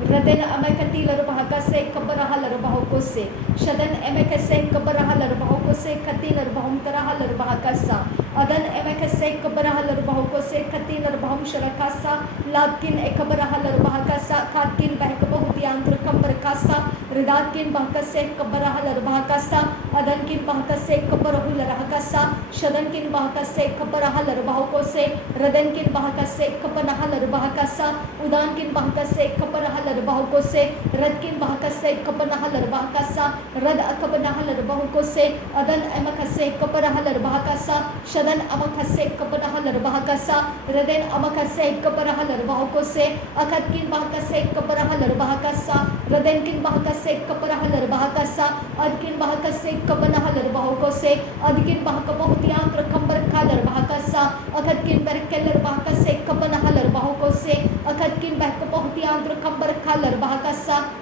raden amakatil rabakase hikapanahulrahakose shadan emakase hikapanahulrahakose katin rabahumtarahulrahakasa adan emakase hikapanahulrahakose katin rabahumsharakasa lakin ekapanahulrahakasa katkin bahikabahudiyantrukam barakasa ridakin bahakase hikapanahulrahakasa adan kin bahakase hikapanahulrahakasa shadan kin bahakase hikapanahulrahakose radan kin bahakase hikapanahulrahakasa udan kin bahakase hikapanahulrahakose rad kin bahakase hikapanahulrahakasa rad akapanahulrahakose adan emakase hikapanahulrahakasa shadan amakase hikapanahulrahakasa bahakasa raden amakase kaparahalar bahakose akatkin bahakase kaparahalar bahakasa radenkin bahakase kaparahalar bahakasa adkin bahakase kapanahalar bahakose adkin bahakapohtian rakambar kalar bahakasa akatkin berkeller bahakase kapanahalar bahakose akatkin bahakapohtian rakambar kalar bahakasa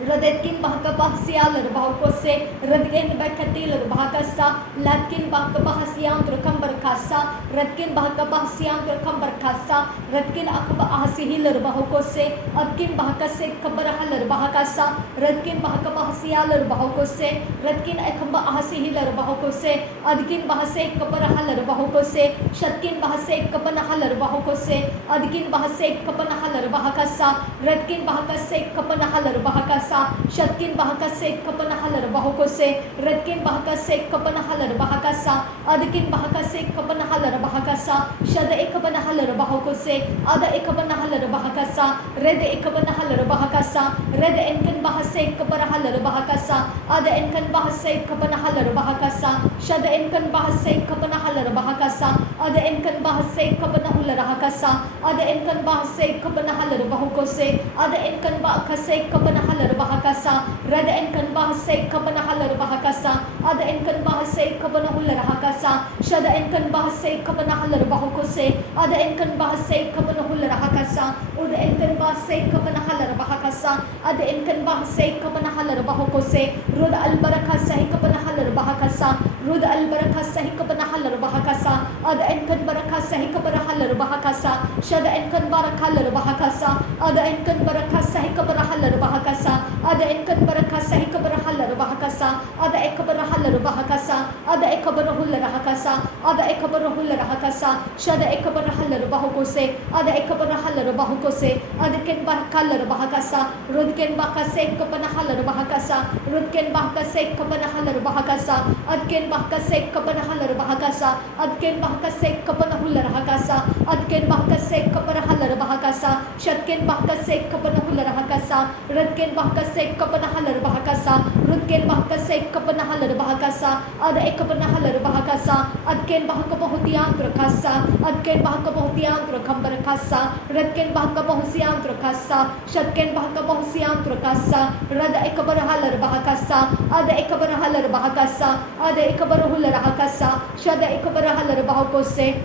Radetkin bahakabahsiyalar bahakose radgen bakatilar bahakasa latkin bahakabahsiyang rakam berkasa radkin bahakabahsiyang rakam berkasa radkin akabahsihilar bahakose adkin bahakase kabarahalar bahakasa radkin bahakabahsiyalar bahakose radkin akabahsihilar bahakose adkin bahase kabarahalar bahakose shatkin bahase kabanahalar bahakose adkin bahase kabanahalar bahakasa radkin bahakase kabanahalar bahakasa Shatkin bahakase kapanahalar bahakose Redkin bahakase kapanahalar bahakasa Adkin bahakase kapanahalar bahakasa Shada ekabanahalar bahakose Ada ekabanahalar bahakasa Red ekabanahalar bahakasa Red enkan bahase kapanahalar bahakasa Ada enkan bahase kapanahalar bahakasa Shada enkan bahase kapanahalar bahakasa Ada enkan bahase kapanahalar bahakasa Ada enkan bahase kapanahalar bahakose Ada enkan bahakase kapanahalar bahakasa rada enkan bahase kapanahalar bahakasa ada enkan bahase kapanahular bahakasa shada enkan bahase kapanahalar bahakose ada enkan bahase kapanahular bahakasa uda enkan bahase kapanahalar bahakasa ada enkan bahase kapanahalar bahakose rud al barakasa kapanahalar bahakasa rud al barakasa kapanahalar bahakasa ada enkan barakasa kapanahalar bahakasa shada enkan barakalar bahakasa ada enkan barakasa kapanahalar bahakasa ada enkan barakasa ikabarahalar bahakasa ada ekabarahalar bahakasa ada ekabarahular bahakasa ada ekabarahular bahakasa shada ekabarahalar bahakose ada ekabarahalar bahakose ada ken barakalar bahakasa rudken bahakase kapanahalar bahakasa rudken bahakase kapanahalar bahakasa adken bahakase kapanahalar bahakasa adken bahakase kapanahular bahakasa adken bahakase kapanahalar bahakasa shatken bahakase kapanahular bahakasa rudken bahakase kapanahalar bahakasa rudken bahakase kapanahalar bahakasa ada ekapanahalar bahakasa adken bahakapohtiang prakasa adken bahakapohtiang rakam berkasa rudken bahakapohsiang prakasa shatken bahakapohsiang prakasa rada ekabarahalar bahakasa ada ekabarahalar bahakasa ada ekabarahular bahakasa shada ekabarahalar bahakose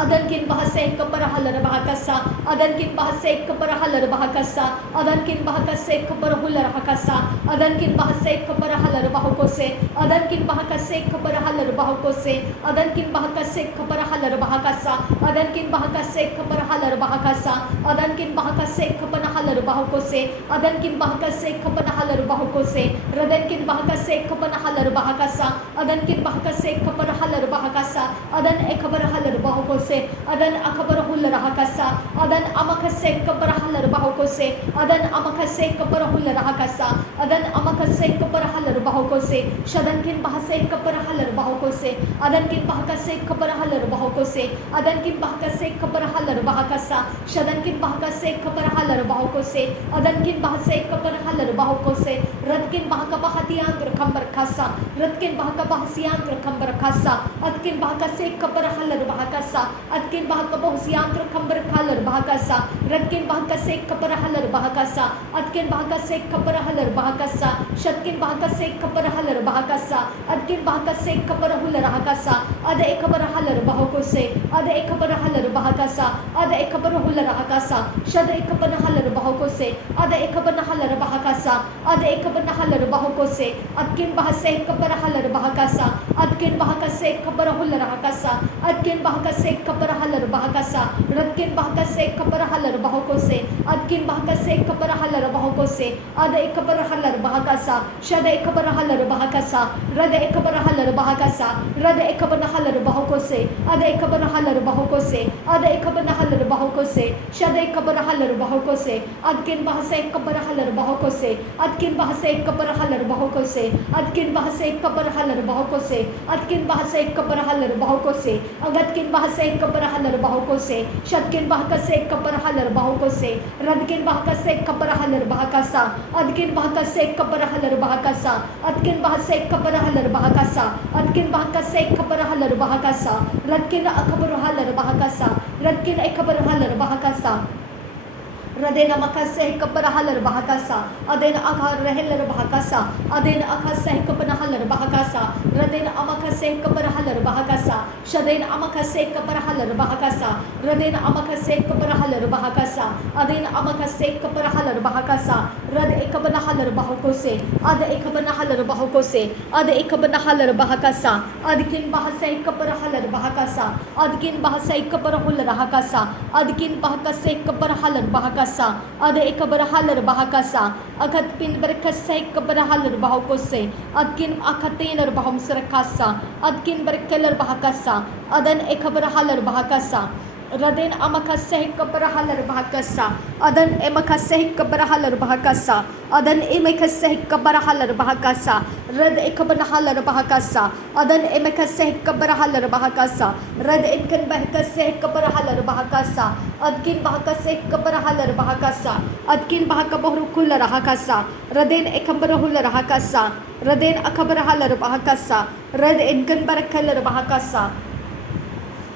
Adankin bahase kaparahalar bahakasa Adankin bahase kaparahalar bahakasa Adankin bahakase kaparahular bahakasa Adankin bahase kaparahalar bahakose Adankin bahakase kaparahalar bahakose Adankin bahakase kaparahalar bahakasa Adankin bahakase kaparahalar bahakasa Adankin bahakase kapanahalar bahakose Adankin bahakase kapanahalar bahakose Radankin bahakase kapanahalar bahakasa Adankin bahakase kaparahalar bahakasa Adan ekabarahalar bahakose adan akabarahular bahakasa adan amakase kaparahalar bahakose adan amakase kaparahular bahakasa adan amakase kaparahalar bahakose shadankin bahase kaparahalar bahakose adankin bahakase kaparahalar bahakose adankin bahakase kaparahalar bahakasa shadankin bahakase kaparahalar bahakose adankin bahase kaparahalar bahakose radkin bahakabahatian rakam berkasa radkin bahakabahsian rakam berkasa adkin bahakase kaparahalar bahakasa adkin bahakapohsiang rakam berkalar bahakasa radkin bahakase kaparahalar bahakasa adkin bahakase kaparahalar bahakasa shatkin bahakase kaparahalar bahakasa adkin bahakase kaparahular bahakasa ada ekabarahalar bahakose ada ekabarahalar bahakasa ada ekabarahular bahakasa shada ekabarahalar bahakose ada ekabarahalar bahakasa ada ekabarahalar bahakose adkin bahase kaparahalar bahakasa adkin bahakase kaparahular bahakasa adkin bahakase kaparahalar bahakasa radkin bahakase kaparahalar bahakose adkin bahakase kaparahalar bahakose ada ekabarahalar bahakasa shada ekabarahalar bahakasa rada ekabarahalar bahakasa rada ekabarahalar bahakose ada ekabarahalar bahakose ada ekabarahalar bahakose shada ekabarahalar bahakose adkin bahase kaparahalar bahakose adkin bahase kaparahalar bahakose adkin bahase kaparahalar bahakose adkin bahase kaparahalar bahakose agatkin bahase kaparahalar bahakose shatkin bahakase kaparahalar bahakose radkin bahakase kaparahalar bahakasa adkin bahakase kaparahalar bahakasa adkin bahase kabarahal bahakasa adkin bahakase kabarahal bahakasa radkin akabarahal bahakasa radkin ekabarahal bahakasa Radena makaseh kepenahalar bahakasa, adena akar rehelar bahakasa, adena akaseh kepenahalar bahakasa, radena amakaseh kepenahalar bahakasa, shadena amakaseh kepenahalar bahakasa, radena amakaseh kepenahalar bahakasa, adena amakaseh kepenahalar bahakasa, rad ekabenahalar bahakose, ada ekabenahalar bahakose, ada ekabenahalar bahakasa, adkin bahaseh kepenahalar bahakasa, adkin bahaseh kepenahalar bahakasa, adkin bahakaseh kepenahalar bahakasa ada ekabarahal bahakasa akat pin berkasai kebarahal bahakose adkin akatenar baham serakasa adkin berkelar bahakasa adan ekabarahal bahakasa Raden amakaseh kebarahal bahakasa adan emakaseh kebarahal bahakasa adan emakaseh kebarahal bahakasa rad ekabarahal bahakasa adan emakaseh kebarahal bahakasa rad ekan bahakaseh kebarahal bahakasa adkin bahakaseh kebarahal bahakasa adkin bahakabohrukul rahakasa raden ekambarahul rahakasa raden akabarahal bahakasa rad enkan barakal bahakasa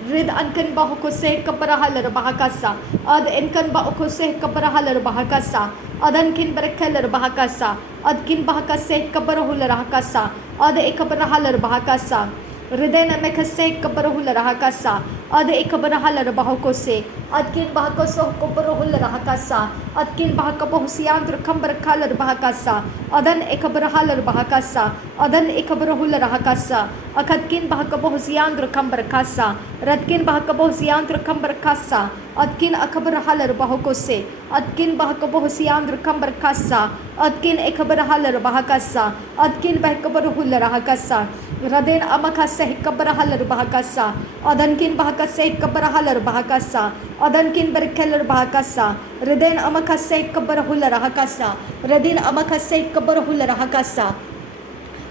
Rid ankan bahukose kebarahal bahakasa ad enkan bahukose kebarahal bahakasa adankin berkelar bahakasa adkin bahakase kebarahul rahakasa ad ekabarahal bahakasa Ridena mekase kebarahul rahakasa ad ekabarahal bahukose adkin bahakosoh kebarahul rahakasa adkin bahakabohusiandr kambarakalar bahakasa adan ekabarahal bahakasa adan ekabarahul rahakasa akatkin bahakabohusiandr kambarakasa radkin bahakabohusiandr kambarakasa adkin akabarahal bahukose adkin bahakabohusiandr kambarakasa adkin ekabarahal bahakasa adkin bahakabarahul rahakasa raden amakaseh kabarahal bahakasa adankin bahakaseh kabarahal bahakasa adankin berkelar bahakasa raden amakaseh kabarahul rahakasa raden amakaseh kabarahul rahakasa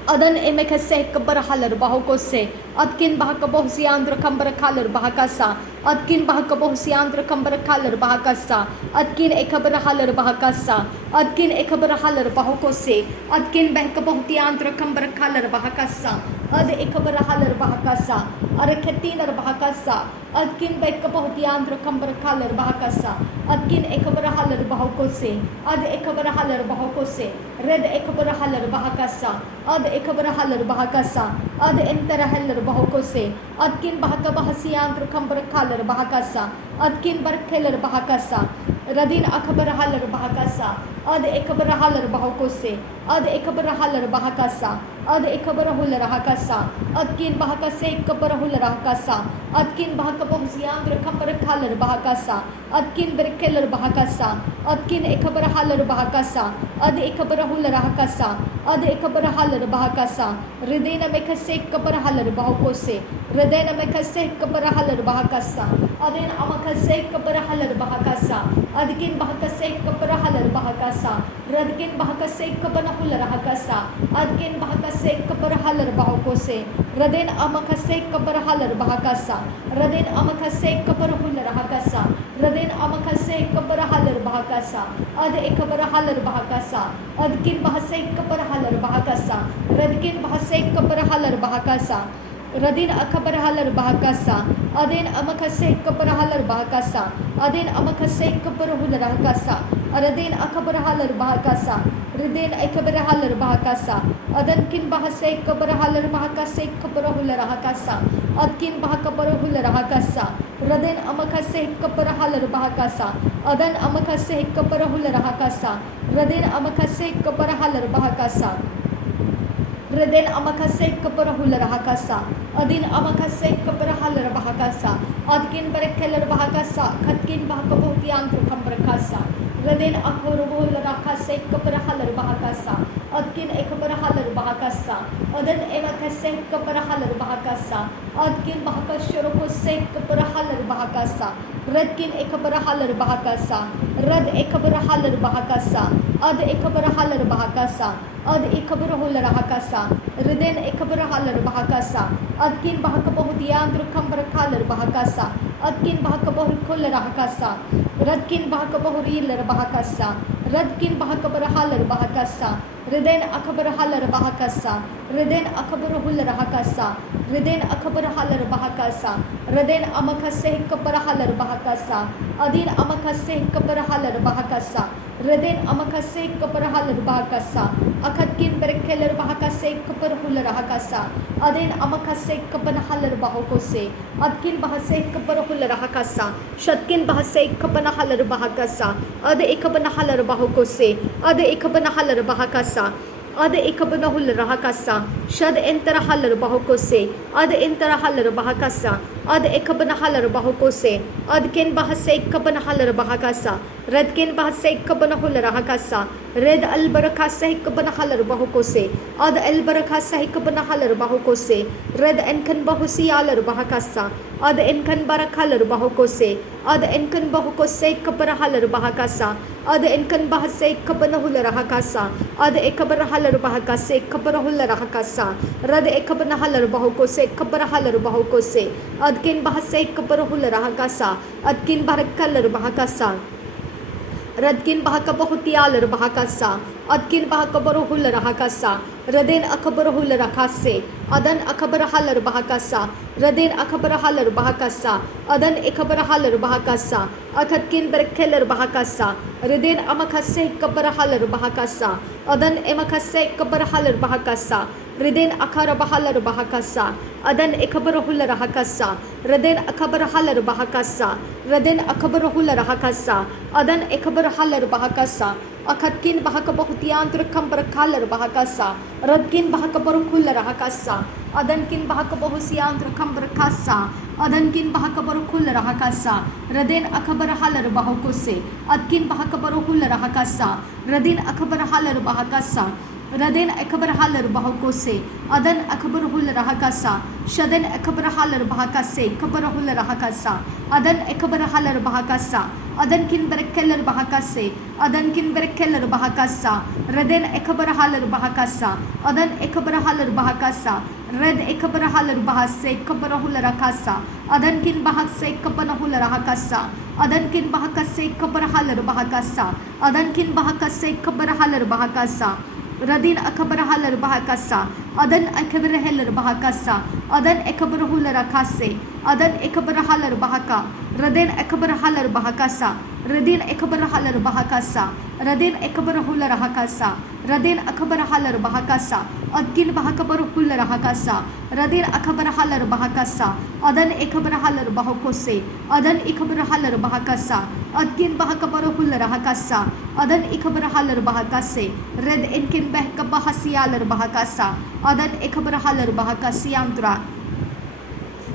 adan emekaseh kebarahal bahukose adkin bahakabohusiandr kambarakalar bahakasa adkin bahakabohusiandr kambarakalar bahakasa adkin ekabarahal bahakasa adkin ekabarahal bahukose adkin bahakabohutiandr kambarakalar bahakasa ad ekabarahal bahakasa arakatinar bahakasa adkin bahakabohutiandr kambarakalar bahakasa adkin ekabarahal bahukose ad ekabarahal bahukose red ekabarahal bahakasa ad ekabarahal bahakasa ad entarahal bahukose adkin bahakabahasiandr kambarakalar bahakasa adkin barkelar bahakasa radin akabarahal bahakasa ad ekabarahal bahukose ad ekabarahal bahakasa ad ekabarahul rahakasa adkin bahakase kabarahul rahakasa adkin bahakabohusiandr kambarakalar bahakasa adkin berkelar bahakasa adkin ekabarahal bahakasa ad ekabarahul rahakasa ad ekabarahal bahakasa ridena mekase kabarahal bahukose ridena mekase kabarahal bahakasa adin amakase kabarahal bahakasa adkin bahakase kabarahal bahakasa radkin bahakase kabarahul rahakasa adkin bahakase kabarahal bahukose raden amakase kabarahal bahakasa raden amakase kabarahul rahakasa raden amakase kabarahal bahakasa ad ekabarahal bahakasa adkin bahase kabarahal bahakasa radkin bahase kabarahal bahakasa radin akabarahal bahakasa adin amakase kabarahal bahakasa adin amakase kabarahul rahakasa radin akabarahal bahakasa ridin ekabarahal bahakasa adankin bahase kabarahal bahakase kabarahul rahakasa adkin bahakabarahul rahakasa radin amakase kabarahal bahakasa adan amakase kabarahul rahakasa radin amakase kabarahal bahakasa Raden amakase kabarahul rahakasa adin amakase kabarahal bahakasa adkin berkelar bahakasa katkin bahakabohutiandr kambarakasa raden akaruhul rahakase kabarahal bahakasa adkin ekabarahal bahakasa adan emakase kabarahal bahakasa adkin bahakashurukose kabarahal bahakasa radkin ekabarahal bahakasa rad ekabarahal bahakasa ad ekabarahal bahakasa ad ekabarahul rahakasa riden ekabarahal bahakasa adkin bahakabohutiandr kambarakalar bahakasa adkin bahakabohrukul rahakasa radkin bahakabohril bahakasa radkin bahakabarahal bahakasa Reden akabar halar bahakasa. Reden akabar hular hakasa. Reden akabar halar bahakasa. Reden amakase kabar halar bahakasa. Adin amakase kabar halar bahakasa. Reden amakase kabar halar bahakasa. Akatkin berkeler bahakase kabar hular hakasa. Adin amakase kabar halar bahokose. Adkin bahase kabar hular hakasa. Shatkin bahase kabar halar bahakasa. Ade ikabana halar bahokose. Ade ikabana halar bahakasa. Ade ikabana hular hakasa. Shad entara halar bahokose. Ade entara halar bahakasa. Ade ikabana halar bahokose. Adkin bahase ikabana halar bahakasa. Redkin bahase ikabana hular hakasa. Red albarakasa ikabana halar bahokose. Ad albarakasa ikabana halar bahokose. Red enkan bahusi halar bahakasa. Ad enkan barakhalar bahokose. Ad enkan bahokose ikabara halar bahakasa. Ad enkan bahase ikabana hular hakasa. Ad ikabara halar bahakase ikabara hular hakasa. Rad ikabana halar bahokose ikabara halar bahokose. Adkin bahase ikabara hular hakasa. Adkin barakhalar bahakasa. Radkin bahakabahuti bahakasa. Adkin bahakabaruhul rahakasa. Radin akabaruhul rakase. Adan akabarahalar bahakasa. Radin akabarahalar bahakasa. Adan ikabarahalar bahakasa. Akatkin berkeler bahakasa. Radin amakase kabarahalar bahakasa. Adan emakase kabarahalar bahakasa. Radin akarabahalar bahakasa. Adan ikabarahul rahakasa. Radin akabarahalar bahakasa. Radin akabarahul rahakasa. Adan ikabarahalar bahakasa. Akatkin bahakabahutiyantur kambarakalar bahakasa. Radkin bahakabarukhul rahakasa. Adankin bahakabahusiyantur kambarakasa. Adankin bahakabarukhul rahakasa. Radin akabarahalar bahakose. Adkin bahakabarukhul rahakasa. Radin akabarahalar bahakasa. Radin akabarhalar bahakose. Adan akabarhul rahakasa. Shadan akabarhalar bahakase. Kabarhul rahakasa. Adan akabarhalar bahakasa. Adan kin berkeller bahakase. Adan kin berkeller bahakasa. Radin akabarhalar bahakasa. Adan akabarhalar bahakasa. Red akabarhalar bahase. Kabarhul rakasa. Adan kin bahakse kabarhul rahakasa. Adan kin bahakase kabarhalar bahakasa. Adan kin bahakase kabarhalar bahakasa. Radin akabarahalar bahakasa. Adan akabarahalar bahakasa. Adan akabarahul rakase. Adan akabarahalar bahaka. Radin akabarahalar bahakasa. Radin akabarahalar bahakasa. Radin akabarahul rahakasa. Radin akabarahalar bahakasa. Adkin bahakabarahul rahakasa. Radin akabarahalar bahakasa. Adan akabarahalar bahakose. Adan ikabarahalar bahakasa. Adkin bahakabarahul rahakasa. Adan ikabarahalar bahakase. Red inkin bahakabahasiyalar bahakasa. Adan ikabarahalar bahakasiyantra.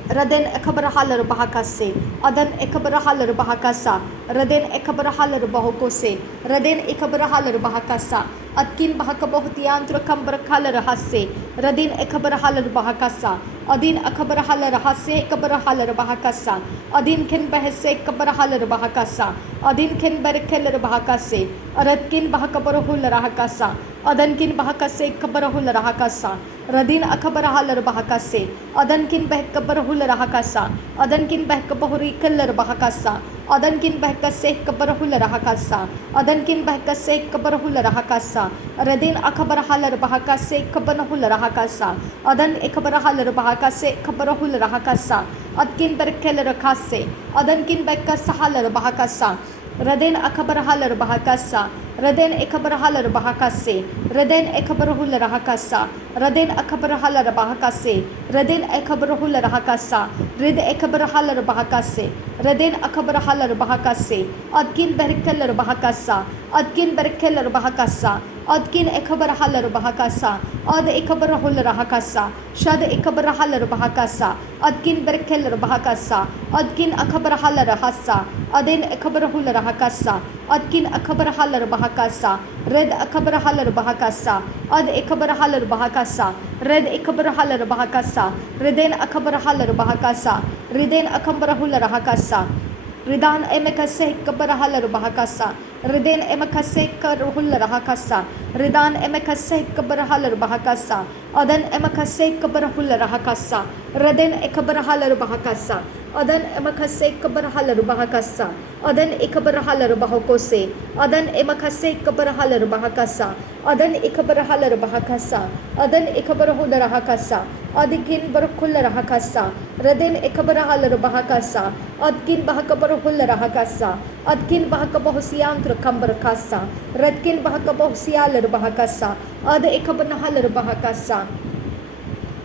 Radin ekabarahalar bahakase. Adan ekabarahalar bahakasa. Radin ekabarahalar bahokose. Radin ekabarahalar bahakasa. Adkin bahakabahutiyantra kambarakalar hase. Radin ekabarahalar bahakasa. Adin akabarahalar hase ekabarahalar bahakasa. Adin ken bahase ekabarahalar bahakasa. Adin ken berkeler bahakase. Aradkin bahakabarahul rahakasa. Adan kin bahakase ekabarahul rahakasa. Radin akabarahalar bahakase. Adan kin bahakabarahul rahakasa. Adan kin bahakabahuri keller bahakasa. Adan kin bahakase ekabarahul rahakasa. Adan kin bahakase ekabarahul rahakasa. Radin akabarahalar bahakase ekabarahul rahakasa. Adan ekabarahalar bahakase ekabarahul rahakasa. Adkin berkeler kase. Adan kin bahakasahalar bahakasa. Radin akabarahalar bahakasa. Radin ekabarahalar bahakase. Radin ekabarahul rahakasa. Radin akabarahalar bahakase. Radin ekabarahul rahakasa. Rid ekabarahalar bahakase. Radin akabarahalar bahakase. Adkin berkeller bahakasa. Adkin berkeller bahakasa. Adkin ekabarahalar bahakasa. Ad ekabarahul rahakasa. Shad ekabarahalar bahakasa. Adkin berkeller bahakasa. Adkin akabarahalar hasa. Adin ekabarahul rahakasa. Adkin akabarahalar bahakasa. Red akabarahalar bahakasa. Ad ekabarahalar bahakasa. Red ekabarahalar bahakasa. Redin akabarahalar bahakasa. Redin akabarahul rahakasa. Ridan emekase kabarahalar bahakasa. Redin emakase karuhul rahakasa. Ridan emakase kabarahalar bahakasa. Adan emakase kabarahul rahakasa. Redin ekabarahalar bahakasa. Adan emakase kabarhalar bahakasa. Adan ikabarhalar bahokose. Adan emakase kabarhalar bahakasa. Adan ikabarhalar bahakasa. Adan ikabarhular hakasa. Adikin barkular hakasa. Raden ikabarhalar bahakasa. Adkin bahakabarhular hakasa. Adkin bahakabahusiyantra kambarakasa. Radkin bahakabahusiyalar bahakasa. Ada ikabarhalar bahakasa.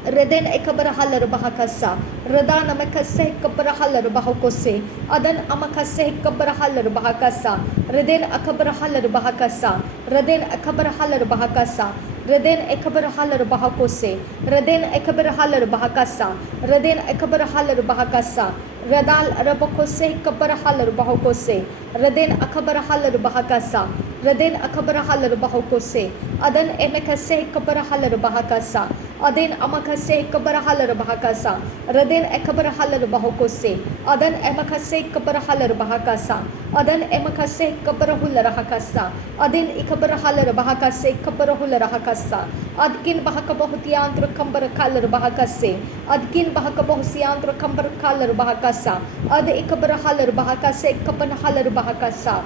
Reden ekabarahalar bahakasa. Radana makaseh kabarahalar bahakose. Adan amakaseh kabarahalar bahakasa. Reden akabarahalar bahakasa. Reden akabarahalar bahakasa. Reden ekabarahalar bahakose. Reden ekabarahalar bahakasa. Reden ekabarahalar bahakasa. Radal rabakose kabarahalar bahakose. Reden akabarahalar bahakasa. Reden akabarahalar bahakose. Adan emekaseh kabarahalar bahakasa. Aden amakase kabarahalar bahakasa. Raden ekabarahalar bahokose. Adan emakase kabarahalar bahakasa. Adan emakase kabarahular hakasa. Aden ikabarahalar bahakase kabarahular hakasa. Adkin bahakabahutiyantra kambarakalar bahakase. Adkin bahakabahusiyantra kambarakalar bahakasa. Ad ikabarahalar bahakase kabanahalar bahakasa.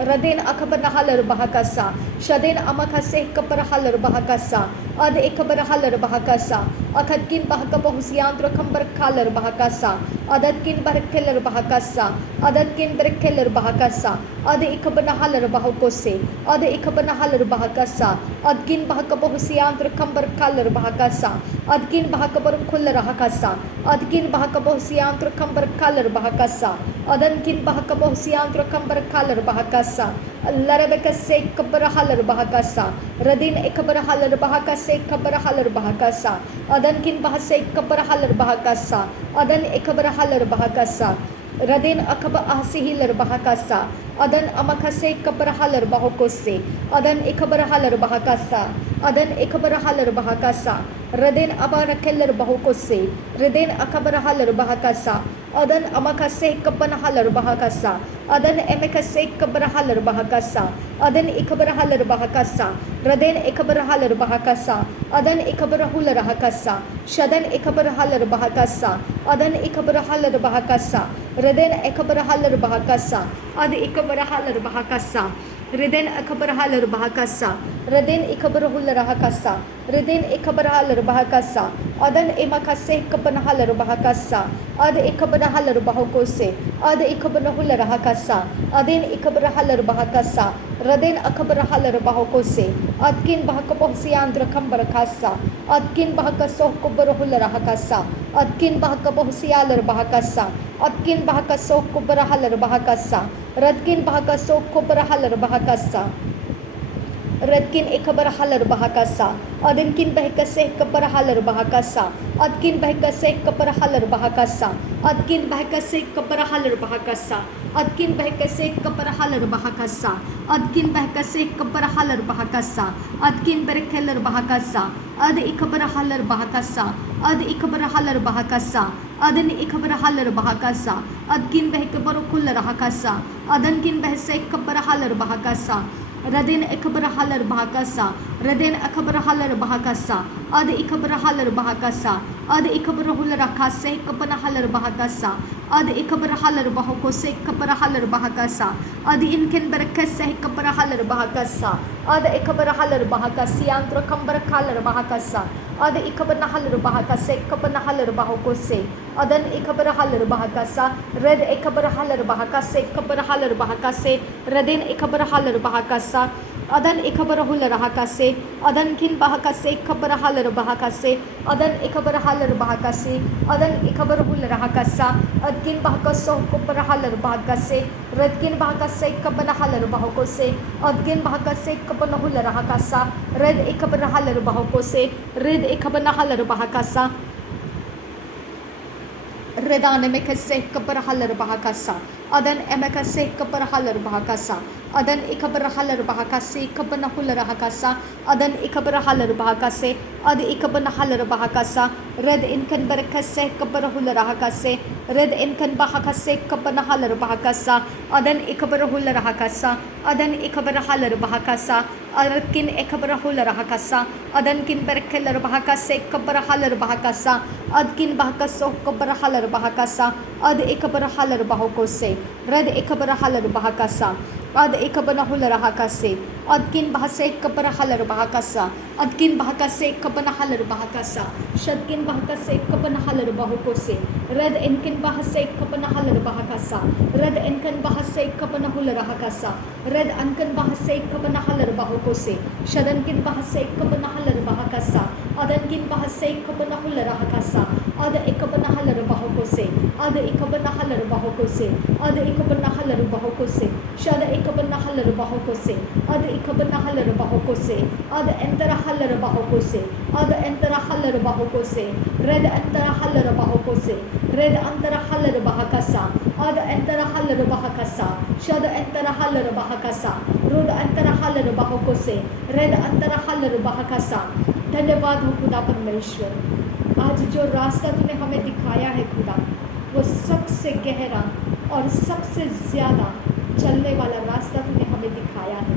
Raden akabanahalar bahakasa. Shaden amakase kabarahalar bahakasa. Ad ikabarahalar bahakasa. Akadkin bahakabahusiyantra kambarakalar bahakasa. Adadkin barkelar bahakasa. Adadkin barkelar bahakasa. Ad ikabanahalar bahakose. Ad ikabanahalar bahakasa. Adkin bahakabahusiyantra kambarakalar bahakasa. Adkin bahakabarkular hakasa. Adkin bahakabahusiyantra kambarakalar bahakasa. Adankin bahakabahusiyantra kambarakalar bahakasa. Larabekase kabarahalar bahakasa. Radin ekabarahalar bahakase kabarahalar bahakasa. Adankin bahase kabarahalar bahakasa. Adan ekabarahalar bahakasa. Radin akaba ahsihilar bahakasa. Adan amakase kabarahalar bahokose. Adan ekabarahalar bahakasa. Adan ekabarahalar bahakasa. Radin abarakelar bahokose. Radin akabarahalar bahakasa. Adan amakase kabanahalar bahakasa. Adan emekase kabarahalar bahakasa. Adan ikabarahalar bahakasa. Radin ekabarahalar bahakasa. Adan ikabarahular hakasa. Shadan ikabarahalar bahakasa. Adan ikabarahalar bahakasa. Radin ekabarahalar bahakasa. Ad ikabarahalar bahakasa. Reden ekabarahalar bahakasa. Reden ikabarhular hakasa. Reden ikabarahalar bahakasa. Adan emakase kabanahalar bahakasa. Ad ikabarahalar bahokose. Ad ikabarahular hakasa. Adin ikabarahalar bahakasa. Raden akabarahalar bahokose. Adkin bahakabahusiandra kambarakasa. Adkin bahakasoh kubarahular hakasa. Adkin bahakabahusialar bahakasa. Adkin bahakasoh kubarahalar bahakasa. Radkin bahakasoh kubarahalar bahakasa. Radkin ikabarahalar bahakasa. Adinkin bahikase kabarahalar bahakasa. Adkin bahikase kabarahalar bahakasa. Adkin bahikase kabarahalar bahakasa. Adkin bahikase kabarahalar bahakasa. Adkin bahikase kabarahalar bahakasa. Adkin berkelar bahakasa. Ad ikabarahalar bahakasa. Ad ikabarahalar bahakasa. Adin ikabarahalar bahakasa. Adkin bahikabarukular hakasa. Adankin bahise kabarahalar bahakasa. Radin ekabarahalar bahakasa. Radin ekabarahalar bahakasa. Ad ikabarahalar bahakasa. Ad ikabarahular akase kabanahalar bahakasa. Ad ikabarahalar bahokose kabarahalar bahakasa. Ad inken berekese kabarahalar bahakasa. Ad ikabarahalar bahakasiyantra kambarakalar bahakasa. Ad ikabanahalar bahakase kabanahalar bahokose. Adan ikabarahalar bahakasa. Red ikabarahalar bahakase kabarahalar bahakase. Radin ikabarahalar bahakasa. Adan ikabarahular hakase. Adan kin bahakase kabarahalar bahakase. Adan ikabarahalar bahakase. Adan ikabarahular hakasa. Adkin bahakasoh kabarahalar bahakase. Radkin bahakase kabanahalar bahokose. Adkin bahakase kabanahular hakasa. Red ikabarahalar bahokose. Red ikabanahalar bahakasa. Redan emekase kabarahalar bahakasa. Adan emekase kabarahalar bahakasa. Adan ikabarahalar bahakase kabanahular hakasa. Adan ikabarahalar bahakase. Ad ikabanahalar bahakasa. Red inkan berekase kabarahular hakase. Red inkan bahakase kabanahalar bahakasa. Adan ikabarahular hakasa. Adan ikabarahalar bahakasa. Arkin ekabrahula rahakasa, Adankin berkeler bahakase, kabrahaler bahakasa, Adkin bahakaso, kabrahaler bahakasa, Ad ekabrahaler bahokose, Red ekabrahaler bahakasa, Ad ekabanahula rahakase, Adkin bahase kabrahaler bahakasa, Adkin bahakase kabanahaler bahakasa, Shadkin bahakase kabanahaler bahokose, Red enkin bahase kabanahaler bahakasa, Red enkan bahase kabanahula rahakasa, Red ankan bahase kabanahaler bahokose, Shadankin bahase kabanahaler bahakasa, Adankin bahase kabanahaler rahakasa, Ad ekabanahaler bahokose, Ad ekabanahaler bahokose, Ad ekabanahaler bahokose, Shada ekabanahaler bahokose, Ad ekabanahaler bahokose, Ad enterahaler bahokose, Ad enterahaler bahokose, Red enterahaler bahokose, Red enterahaler bahakasa, Ad enterahaler bahakasa, Shada enterahaler bahakasa, Rud enterahaler bahokose, Red enterahaler bahakasa। धन्यवाद हो खुदा परमेश्वर, आज जो रास्ता तूने हमें दिखाया है खुदा, वो सबसे गहरा और सबसे ज़्यादा चलने वाला रास्ता तूने हमें दिखाया है।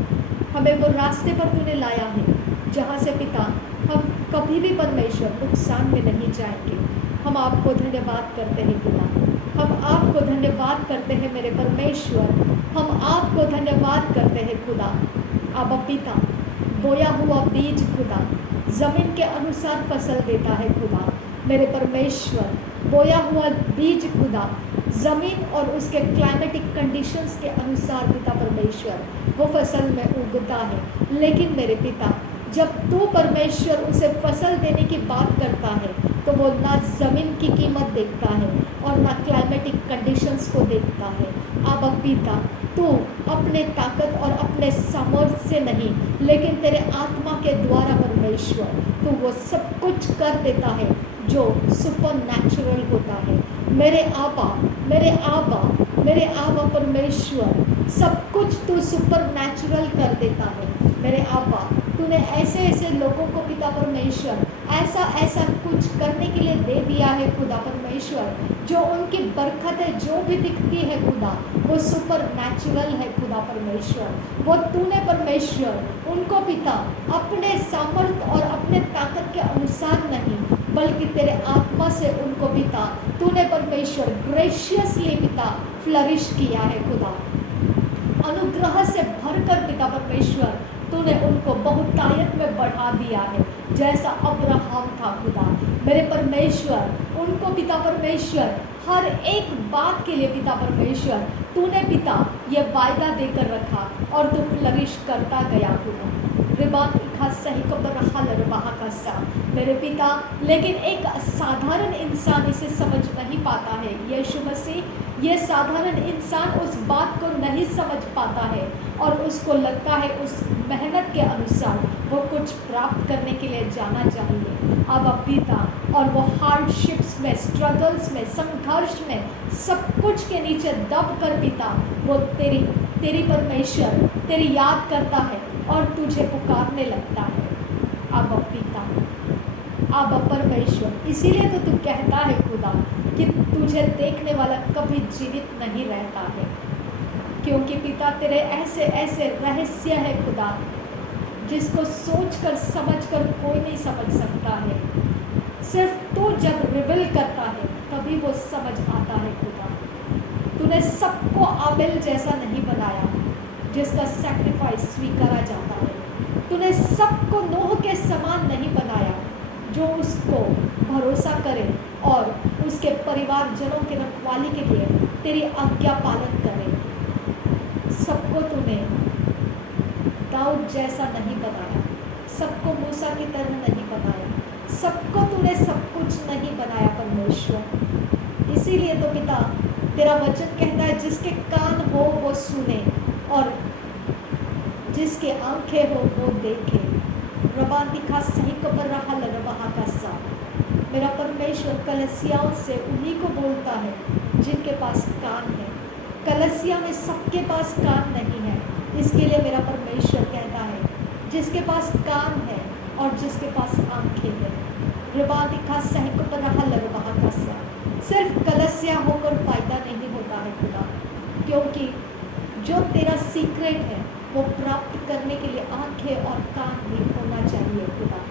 हमें वो रास्ते पर तूने लाया है जहाँ से पिता हम कभी भी परमेश्वर नुकसान में नहीं जाएंगे। हम आपको धन्यवाद करते हैं पिता, हम आपको धन्यवाद करते हैं मेरे परमेश्वर, हम आपको धन्यवाद करते हैं खुदा। अब पिता बोया हुआ बीज खुदा ज़मीन के अनुसार फसल देता है खुदा, मेरे परमेश्वर बोया हुआ बीज खुदा ज़मीन और उसके क्लाइमेटिक कंडीशंस के अनुसार पिता परमेश्वर वो फसल में उगता है। लेकिन मेरे पिता जब तू परमेश्वर उसे फसल देने की बात करता है तो वो ना ज़मीन की कीमत देखता है और ना क्लाइमेटिक कंडीशंस को देखता है। अब पिता तू अपने ताकत और अपने सामर्थ्य से नहीं, लेकिन तेरे आत्मा के द्वारा परमेश्वर तू वो सब कुछ कर देता है जो सुपर नेचुरल होता है। मेरे आबा मेरे आबा मेरे आबा परमेश्वर सब कुछ तू सुपर नेचुरल कर देता है। मेरे आबा तूने ऐसे ऐसे लोगों को पिता परमेश्वर ऐसा ऐसा कुछ करने के लिए दे दिया है खुदा परमेश्वर, जो उनकी बरकतें जो भी दिखती है खुदा वो सुपर नेचुरल है खुदा परमेश्वर। वो तूने परमेश्वर उनको पिता अपने सामर्थ्य और अपने ताकत के अनुसार नहीं, बल्कि तेरे आत्मा से उनको पिता तूने परमेश्वर ग्रेशियसली पिता फ्लरिश किया है खुदा। अनुग्रह से भरकर पिता परमेश्वर तूने उनको बहुतायत में बढ़ा दिया है, जैसा अब्राहम था खुदा। मेरे परमेश्वर उनको पिता परमेश्वर हर एक बात के लिए पिता परमेश्वर तूने पिता ये वायदा देकर रखा और तू फ्लरिश करता गया खुदा। रिबात सही कबर सा मेरे पिता, लेकिन एक साधारण इंसान इसे समझ नहीं पाता है। यीशु मसीह ये साधारण इंसान उस बात को नहीं समझ पाता है और उसको लगता है उस मेहनत के अनुसार वो कुछ प्राप्त करने के लिए जाना चाहिए। अब पिता और वो हार्डशिप्स में, स्ट्रगल्स में, संघर्ष में, सब कुछ के नीचे दब कर पिता वो तेरी परमेश्वर तेरी याद करता है और तुझे पुकारने लगता है। अब पिता अब परमेश्वर इसीलिए तो तू कहता है खुदा कि तुझे देखने वाला कभी जीवित नहीं रहता है, क्योंकि पिता तेरे ऐसे ऐसे रहस्य है खुदा जिसको सोचकर समझकर कोई नहीं समझ सकता है। सिर्फ तू जब रिवील करता है तभी वो समझ आता है खुदा। तूने सबको आबेल जैसा नहीं बनाया जिसका सैक्रिफाइस स्वीकारा जाता है। तूने सबको नूह के समान नहीं बनाया जो उसको भरोसा करे और उसके परिवारजनों के रखवाली के लिए तेरी आज्ञा पालन करे। सबको तूने दाऊद जैसा नहीं बनाया, सबको मूसा की तरह नहीं बनाया, सबको तूने सब कुछ नहीं बनाया परमेश्वर। इसीलिए तो पिता तेरा वचन कहता है जिसके कान हो वो सुने और जिसके आंखें हो वो देखे। रबा दिखा सही कबर रहा लरबहा का सा। मेरा परमेश्वर कलसियाओं से उन्हीं को बोलता है जिनके पास कान है। कलसिया में सबके पास कान नहीं है, इसके लिए मेरा परमेश्वर कहता है जिसके पास कान है और जिसके पास आंखें हैं। रबा दिखा सही कबर रहा लरबहा का सा। सिर्फ कलसिया होकर फ़ायदा नहीं होता है खुदा, क्योंकि जो तेरा सीक्रेट है वो प्राप्त करने के लिए आंखें और कान भी होना चाहिए खुदा।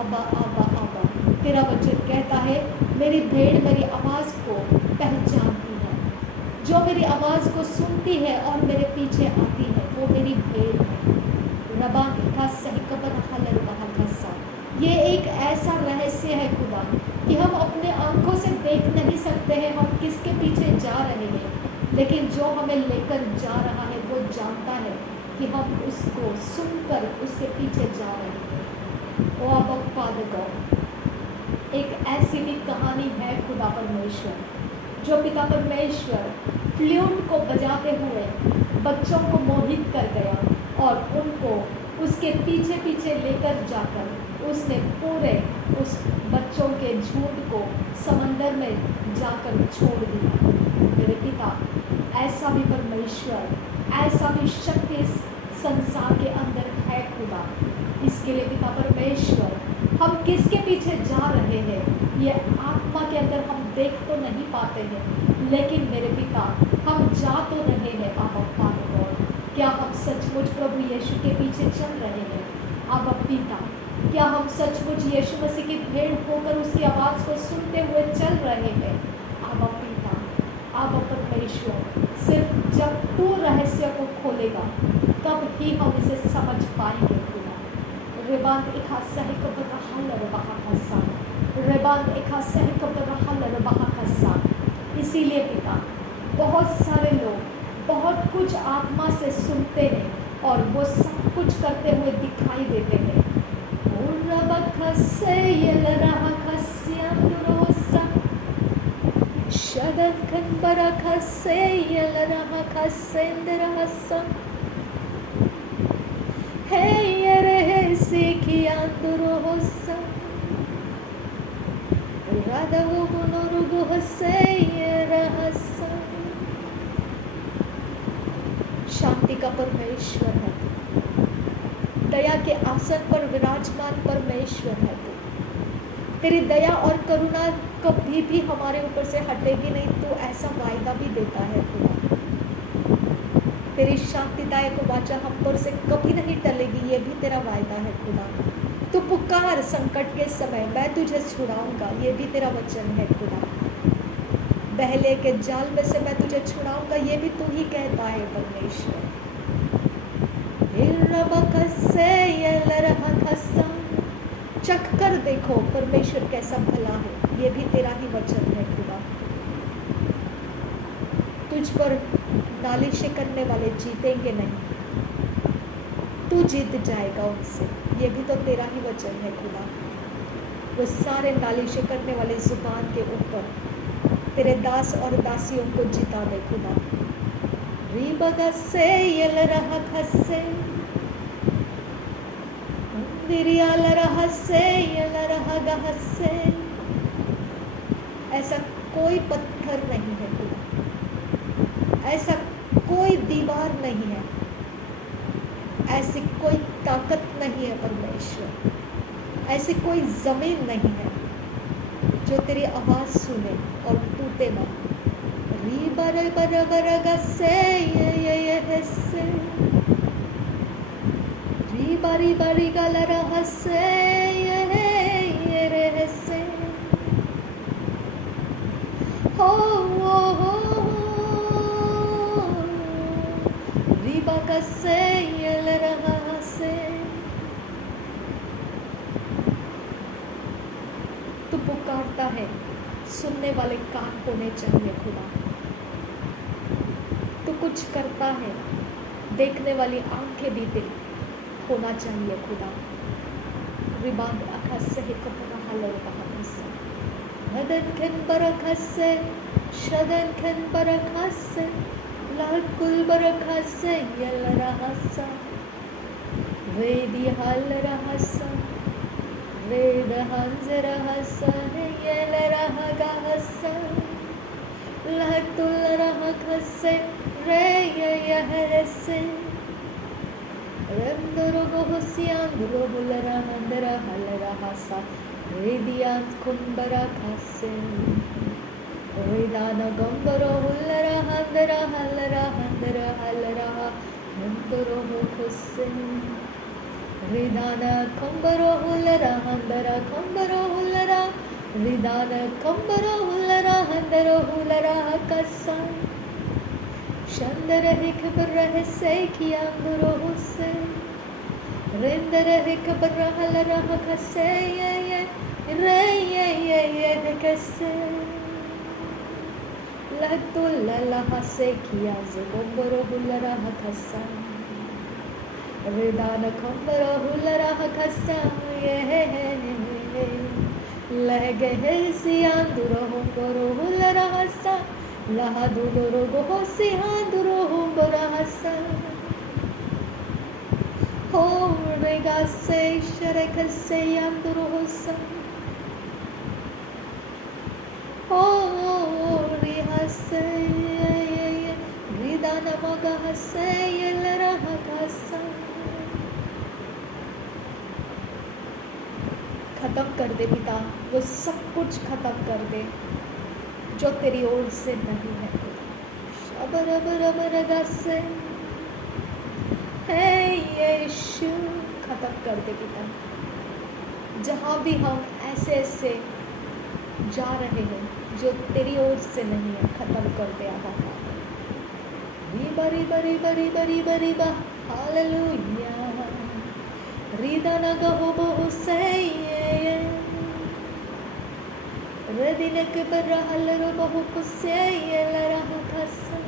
आबा आबा आबा, तेरा वचन कहता है मेरी भेड़ मेरी आवाज़ को पहचानती है, जो मेरी आवाज़ को सुनती है और मेरे पीछे आती है वो मेरी भेड़ है। रबा का सही कबर हलर बहा। ये एक ऐसा रहस्य है खुदा कि हम अपने आंखों से देख नहीं सकते हैं हम किसके पीछे जा रहे हैं, लेकिन जो हमें लेकर जा रहा है वो जानता है कि हम उसको सुनकर उसके पीछे जा रहे हैं। ओ अब फादर गॉड, एक ऐसी भी कहानी है खुदा परमेश्वर, जो पिता परमेश्वर फ्लूट को बजाते हुए बच्चों को मोहित कर गया और उनको उसके पीछे पीछे लेकर जाकर उसने पूरे उस बच्चों के झुंड को समंदर में जाकर छोड़ दिया। मेरे पिता, ऐसा भी परमेश्वर, ऐसा भी शक्ति इस संसार के अंदर है खुदा। इसके लिए पिता परमेश्वर, हम किसके पीछे जा रहे हैं ये आत्मा के अंदर हम देख तो नहीं पाते हैं, लेकिन मेरे पिता हम जा तो रहे हैं। आबा फादर गॉड, क्या हम सचमुच प्रभु यीशु के पीछे चल रहे हैं? आबा पिता, क्या हम सचमुच यीशु मसीह की भेड़ होकर उसकी आवाज़ को सुनते हुए चल रहे हैं? आबा पिता, आबा परमेश्वर, सिर्फ जब तू रहस्य को खोलेगा तब ही हम इसे समझ पाएंगे खुदा। रेबान एक सही कबर हलर बहा खस्सा, रेबान एक सही कबर हलर बहा खस्सा। इसीलिए पिता, बहुत सारे लोग बहुत कुछ आत्मा से सुनते हैं और वो सब कुछ करते हुए दिखाई देते हैं। शांति का परमेश्वर है, दया के आसन पर विराजमान परमेश्वर है तू। तेरी दया और करुणा कभी भी हमारे ऊपर से हटेगी नहीं, तू ऐसा वायदा भी देता है खुदा। तेरी शांतिदायक वाचा हम पर से कभी नहीं टलेगी, ये भी तेरा वायदा है खुदा। तू पुकार संकट के समय, मैं तुझे छुड़ाऊंगा, ये भी तेरा वचन है खुदा। बहले के जाल में से मैं तुझे छुड़ाऊंगा, ये भी तू ही कहता है परमेश्वर। चख कर देखो परमेश्वर कैसा भला है, ये भी तेरा ही वचन है खुदा। तुझ पर नालिशें करने वाले जीतेंगे नहीं, तू जीत जाएगा उनसे, ये भी तो तेरा ही वचन है खुदा। वो सारे नालिशें करने वाले जुबान के ऊपर तेरे दास और दासियों को जिता दे खुदा। रीबगसे यल रहा खसे, दिरियाल रहा से यल रहा गहसे। ऐसा कोई पत्थर नहीं है खुदा, ऐसा कोई दीवार नहीं है, ऐसी कोई ताकत नहीं है परमेश्वर, ऐसी कोई जमीन नहीं है जो तेरी आवाज़ सुने और टूटे ना। री बर बर बर गसे ये से, री बारी बारी गल रहसे ये रहसे। हो री बकसे ये रहसे। तू पुकारता है, सुनने वाले कान होने चाहिए खुदा। तू कुछ करता है, देखने वाली आंखें भी दिल होना चाहिए खुदा। रिबांद अखसे कपड़ा हलर बहासे, हदन खन बरखसे, शदन खन बरखसे, लाल कुल बरखसे यल रहसा, वेदी हल रहसा, वेद हंस रहसा यल रह गहसा, लहतुल रह खसे रे यहरसे। रंदरो गोहसियांदरो हुलरा हंदरा हलरा हसा, वेदियांत कुंबरा खसे, Vedan गंबरो हुलरा हंदरा हलरा हंदरा हलरा, Handoroho kose Ridana kambaro hulara handara kambaro hulara Ridana kambaro hulara handaro hulara hakasa Shandara hikabara hese kiyandoro hose Rendara hikabara halara hakase Re hakase Lagdulla hase kiya zogomboro hulara hakasa Ridana kambaro hulara hakasa Lege hesi anduro humboro hulara hasa Lahaduro gohosi handuro humbora hasa Oh regase sharekase anduro hosa Oh rihase Ridana maga hase yelara hakasa खत्म कर दे पिता वो सब कुछ खत्म कर दे जो तेरी ओर से नहीं है से हे यीशु खत्म कर दे पिता जहाँ भी हम ऐसे ऐसे जा रहे हैं जो तेरी ओर से नहीं है खत्म कर दे आका बरी बरी बरी बरी बरी बा हालेलुया रीदाना गहो बहु से Redinek berahal bahu kusya larah kasa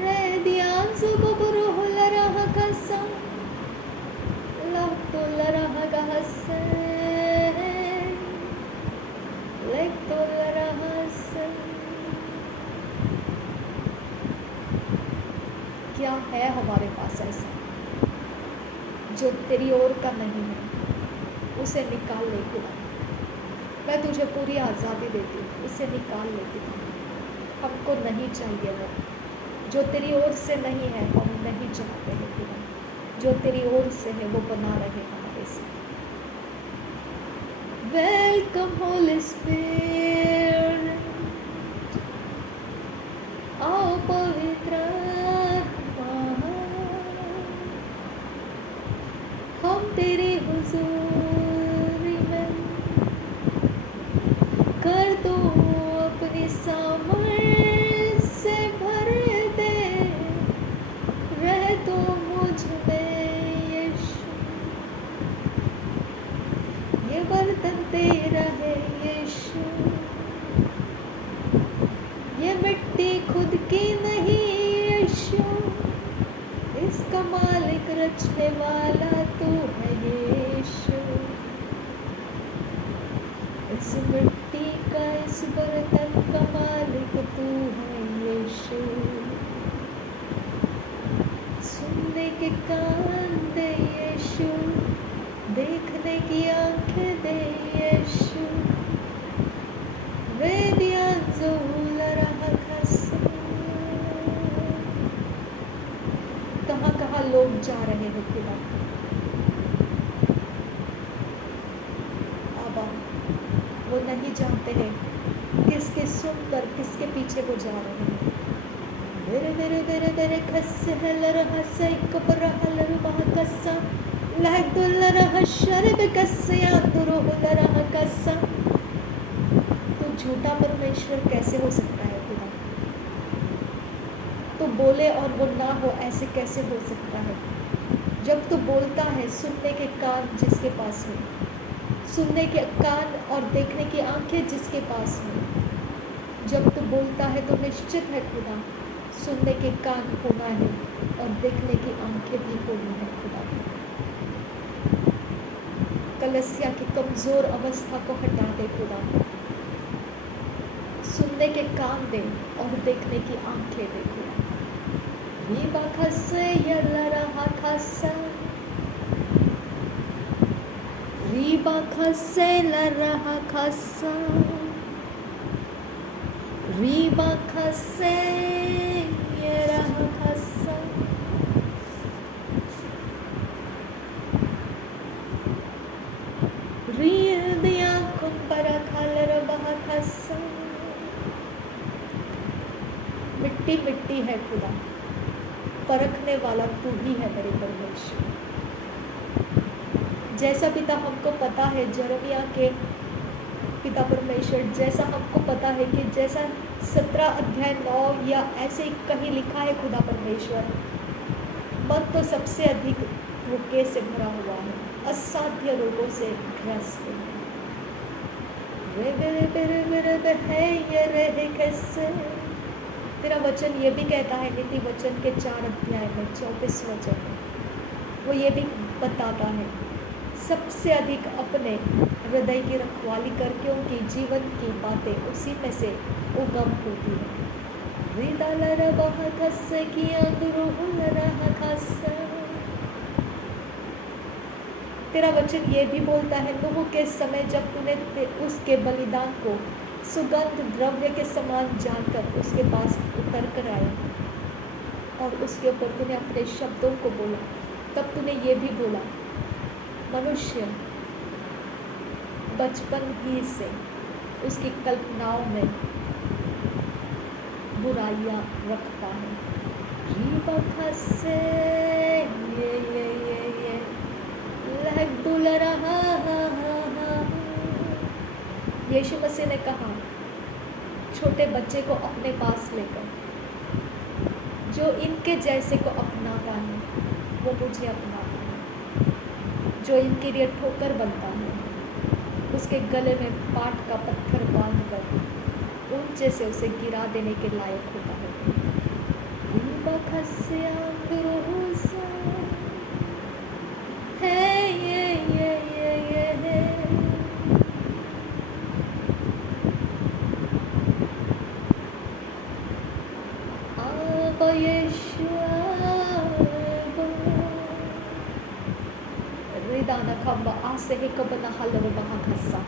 Redian suku beruh larah kasa Laktu larah gahasa Lektu larah hasa क्या है हमारे पास ऐसा जो तेरी ओर का नहीं है उसे निकाल ले खुदा मैं तुझे पूरी आज़ादी देती हूँ उसे निकाल लेती हूँ हमको नहीं चाहिए वो जो तेरी ओर से नहीं है हम नहीं चाहते हैं खुदा जो तेरी ओर से है वो बना रहे हमारे से वेलकम होली स्पिरिट आओ पवित्र आत्मा हम तेरी हुजूरी में कर दो अपनी सामर्थ से भर दे रह तो मुझ में यीशु ये बर्तन तेरा है यीशु ये मिट्टी खुद की नहीं यीशु इसका मालिक रचने वाला तू है यीशु इस मिट्टी का इस बर्तन का मालिक तू है यीशु सुनने के कान दे यीशु देखने की आंखें दे यीशु रेडिया ज़ोला खसा कहाँ कहाँ लोग जा रहे हैं खुदा वो नहीं जानते हैं किसके सुनकर किसके पीछे वो जा रहे हैं मेरे मेरे मेरे मेरे खस्से हलरह से कपरा हलरह कस्सा लाइक दुलरह शर्ब कस्से यादुरो हलरह कस्सा तो झूठा परमेश्वर कैसे हो सकता है खुदा तो बोले और वो ना हो ऐसे कैसे हो सकता है जब तो बोलता है सुनने के कान जिसके पास हो सुनने के कान और देखने की आंखें जिसके पास हो जब तो बोलता है तो निश्चित है खुदा सुनने के कान होना है और देखने की आंखें भी होनी है खुदा कलसिया की कमज़ोर अवस्था को हटा दे खुदा सुनने के कान दे और देखने की आंखें दे खुदा रीबा खसे यल्लरा खसा रीबा खसे लरहा खसा रीबा खसे यरहा खसा रील दिया कुंपरा खालर बहा खसा मिट्टी मिट्टी है खुदा परखने वाला तू ही है मेरे परमेश्वर। जैसा पिता हमको पता है यिर्मयाह के पिता परमेश्वर, जैसा हमको पता है कि जैसा 17 अध्याय 9 या ऐसे ही कहीं लिखा है खुदा परमेश्वर, मन तो सबसे अधिक धोखे से भरा हुआ है, असाध्य रोगों से ग्रस्त है। तेरा वचन ये भी कहता है नीति वचन के 4 अध्याय में 24 वचन में, वो ये भी बताता है सबसे अधिक अपने हृदय की रखवाली करके उनकी जीवन की बातें उसी में से उगम होती है। तेरा वचन ये भी बोलता है नूह के समय जब तूने उसके बलिदान को सुगंध द्रव्य के समान जानकर उसके पास उतर कर आया और उसके ऊपर तूने अपने शब्दों को बोला, तब तूने ये भी बोला मनुष्य बचपन ही से उसकी कल्पनाओं में बुराइयां रखता है। यीशु मसीह ने कहा छोटे बच्चे को अपने पास लेकर, जो इनके जैसे को अपनाता है वो मुझे अपनाता है, जो इनके लिए ठोकर बनता है उसके गले में पाट का पत्थर बांधकर ऊंचे से उसे गिरा देने के लायक होता है। Ridana kamba ase hekabana halaru bahakasa.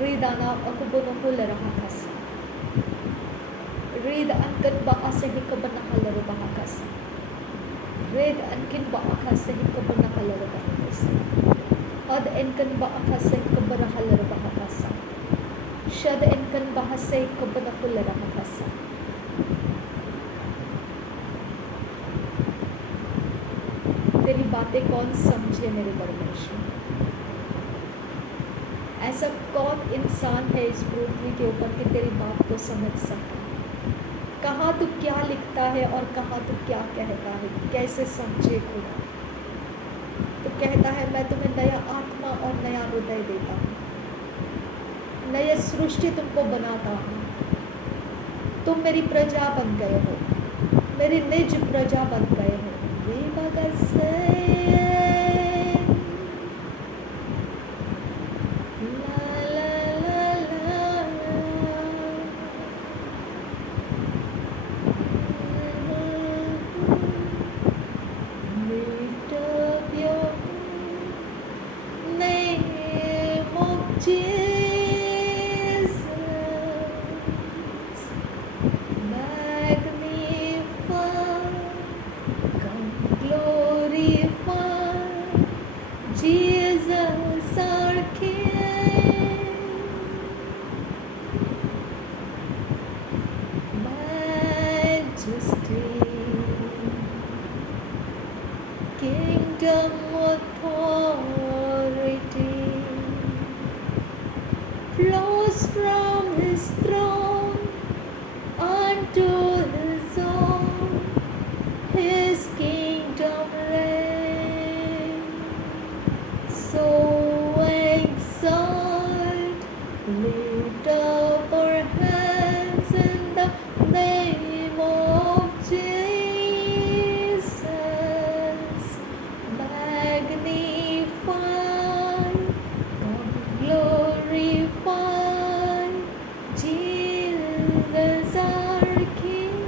Ridana akubono hulera hakasa. Rid ankan ba ase hekabana halaru bahakasa. Rid ankin ba akase hekabana halaru bahakasa. Ad enkan ba akase hekabana halaru bahakasa. Shad enkan ba hase hekabana hulera hakasa. तेरी बातें कौन समझे मेरे परमेश्वर? ऐसा कौन इंसान है इस पृथ्वी के ऊपर कि तेरी बात को समझ सकता है? कहाँ तू क्या लिखता है और कहाँ तू क्या कहता है, कैसे समझे खुदा? तो कहता है मैं तुम्हें नया आत्मा और नया हृदय देता हूँ, नए सृष्टि तुमको बनाता हूँ। तुम मेरी प्रजा बन गए हो, मेरी निज प्रजा बन गए हो। Kingdom authority flows from his throne unto his own, his kingdom reign. So exalt, lift up our hands in the name of Jesus. Magnify, glorify Jesus our King.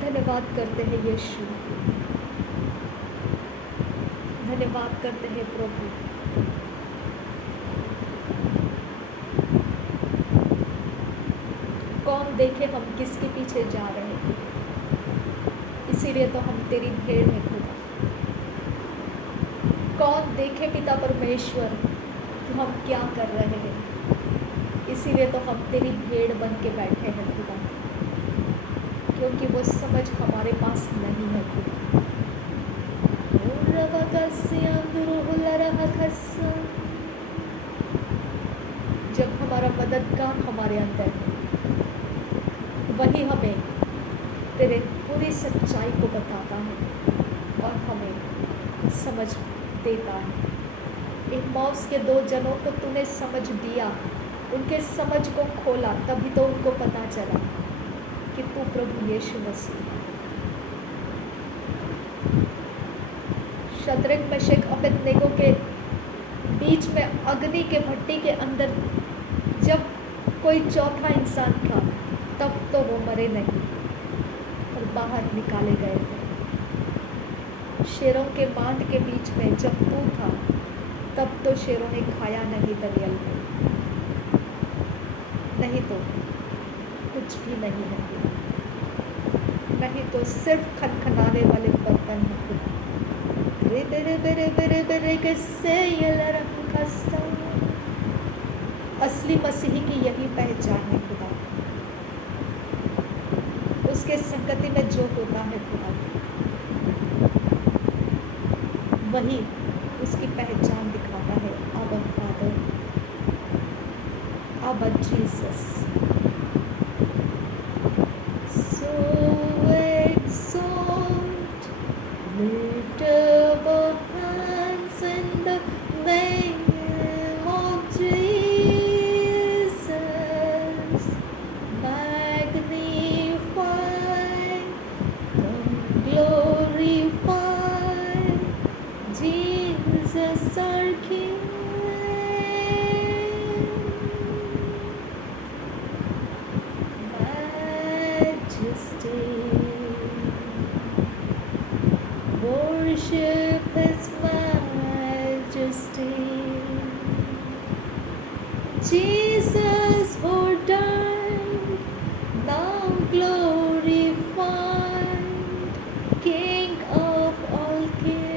धन्यवाद करते हैं यीशु, धन्यवाद करते हैं प्रभु। कौन देखे हम किसके पीछे जा रहे हैं, इसीलिए तो हम तेरी भेड़ हैं खुदा। कौन देखे पिता परमेश्वर कि हम क्या कर रहे हैं, इसीलिए तो हम तेरी भेड़ बन के बैठे हैं खुदा, क्योंकि वो समझ हमारे पास नहीं है खुदा। जब हमारा मददगार हमारे अंदर है, वही हमें तेरे पूरी सच्चाई को बताता है और हमें समझ देता है। इम्माउस के 2 जनों को तूने समझ दिया, उनके समझ को खोला, तभी तो उनको पता चला कि तू प्रभु यीशु मसीह है। शद्रक मेशक अबेदनेगो के बीच में अग्नि के भट्टी के अंदर जब कोई चौथा इंसान था, तब तो वो मरे नहीं और बाहर निकाले गए थे। शेरों के बांध के बीच में जब तू था, तब तो शेरों ने खाया नहीं दरियल में, नहीं तो कुछ भी नहीं है, नहीं तो सिर्फ खनखनाने वाले बर्तन हैं। असली मसीही की यही पहचान है खुदा। उसके संगति में जो होता है खुदा, वही उसकी पहचान दिखाता है। आबा फादर, आबा Jesus. So exalt, lift up our hands in the name of Jesus. Magnify, glorify Jesus our King. Majesty, worship His majesty. Jesus who died, now glorified, King of all kings.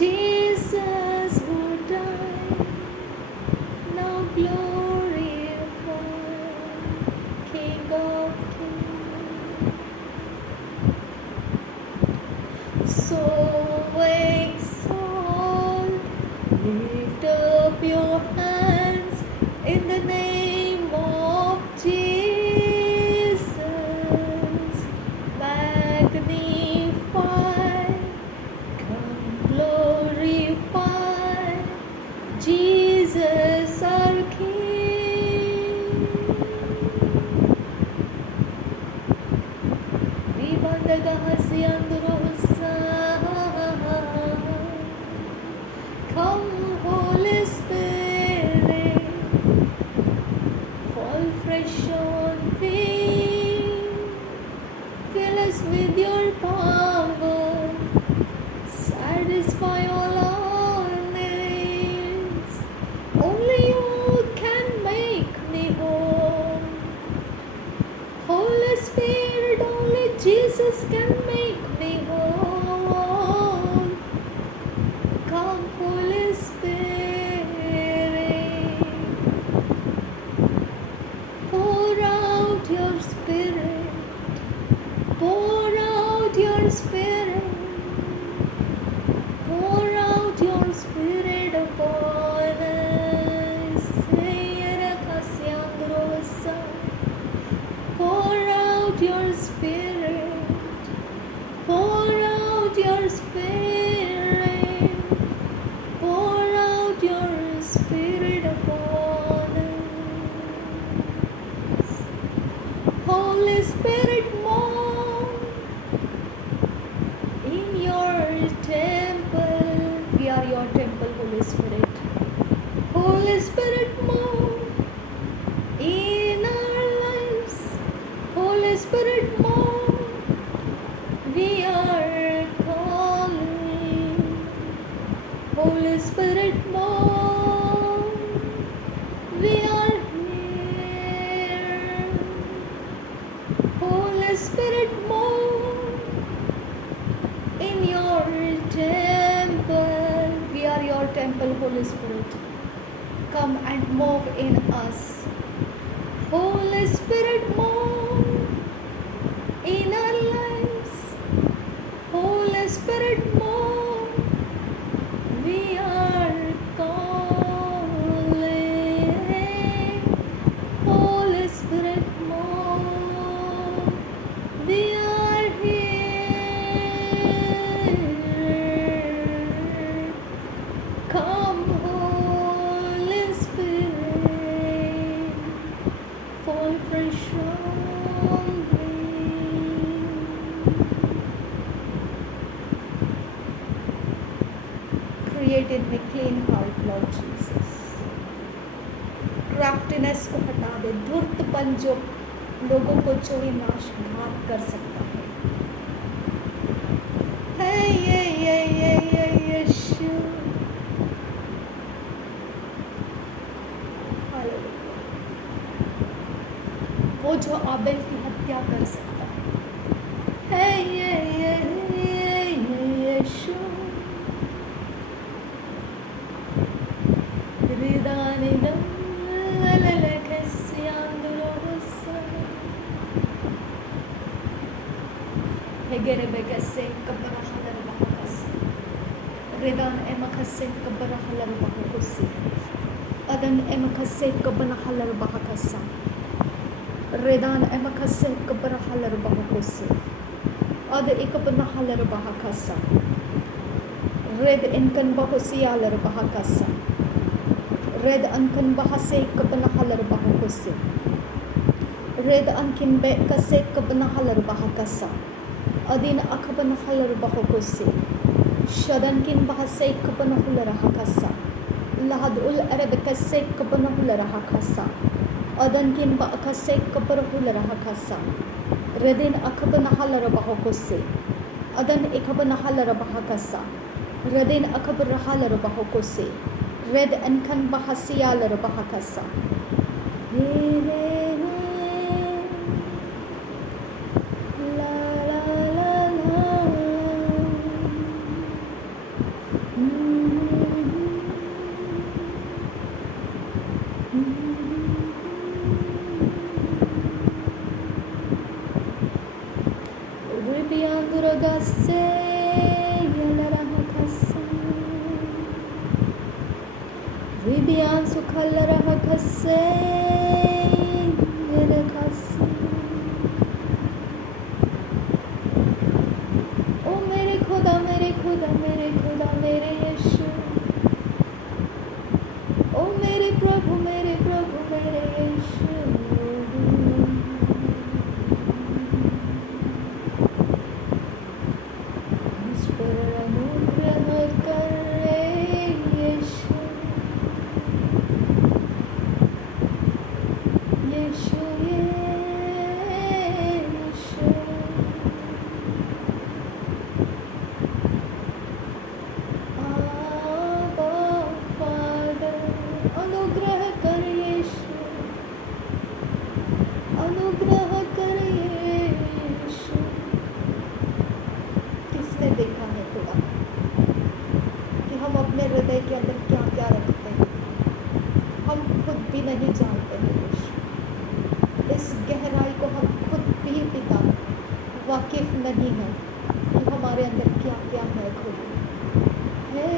Jesus who died, now glorified, King of kings. So exalt, lift up your hands in the name of Jesus. Magnify, come glorify Jesus our King. Come, Holy Spirit, fall fresh on me, fill us with your power, satisfy all our needs. Only you can make me whole. Holy Spirit, only Jesus can make me whole. Come, Holy Spirit, pour out your Spirit, pour out your Spirit, pour out your Spirit upon us. Pour out your Spirit, pour out your Spirit, pour out your Spirit upon us. Holy Spirit, move in your temple. We are your temple, Holy Spirit. Holy Spirit, move in our lives. Holy Spirit, move. We are calling. Holy Spirit, move. We are here. Holy Spirit, move in your temple. We are your temple, Holy Spirit. Come and move in us. Holy Spirit, move in our lives. Holy Spirit, move. We are calling. Holy Spirit, move. We are here. Come, Holy Spirit, fall fresh on me. Create in me clean heart, Lord Jesus. क्राफ्टीनेस को हटा दे, धूर्तपन जो लोगों को चोरी नाश घात कर सकता है। Hey, yeah, yeah, yeah, yeah, यीशु। हालेलुया। वो जो आबेल की हत्या कर सकता है। Hey, yeah, yeah, yeah, yeah, Yeshu. रिदानिदम लललकस्यांदुलोसा। Hegere begese kabara halar bahakas. Redan emakase kabara halar bahakusi. Adan emakase kabana halar bahakasa. Redan emakase kabara halar bahakusi. Ad ekabana halar bahakasa. Red enkan bahusi halar bahakasa. Red ankan bahase kabana halar bahakusi. Red ankin be kase kabana halar bahakasa. Adin akabana halar bahakusi. Shadan kin bahase kabana halar hakasa. Lahadul arab kase kabana halar hakasa. Adan kin ba kase kabara halar hakasa. Redin akabana halar bahakusi. Adan ekabana halar bahakasa. Redin akabara halar bahakusi. Red ankan bahasi halar bahakasa. Ribian sukhalara hakase yelakase. O mere Khuda, mere Khuda, mere Khuda, mere Yeshu. O mere Prabhu, mere Prabhu, mere Yeshu. मुझ पर अनुग्रह कर रे यीशु। यीशु यीशु। आबा father, अनुग्रह कर यीशु। अनुग्रह कर यीशु। किसने देखा है खुदा कि हम अपने हृदय के अंदर क्या क्या रखते हैं? हम खुद भी नहीं जानते हैं यीशु। इस गहराई को हम खुद भी पिता वाकिफ नहीं है कि हमारे अंदर क्या क्या है खुद। हे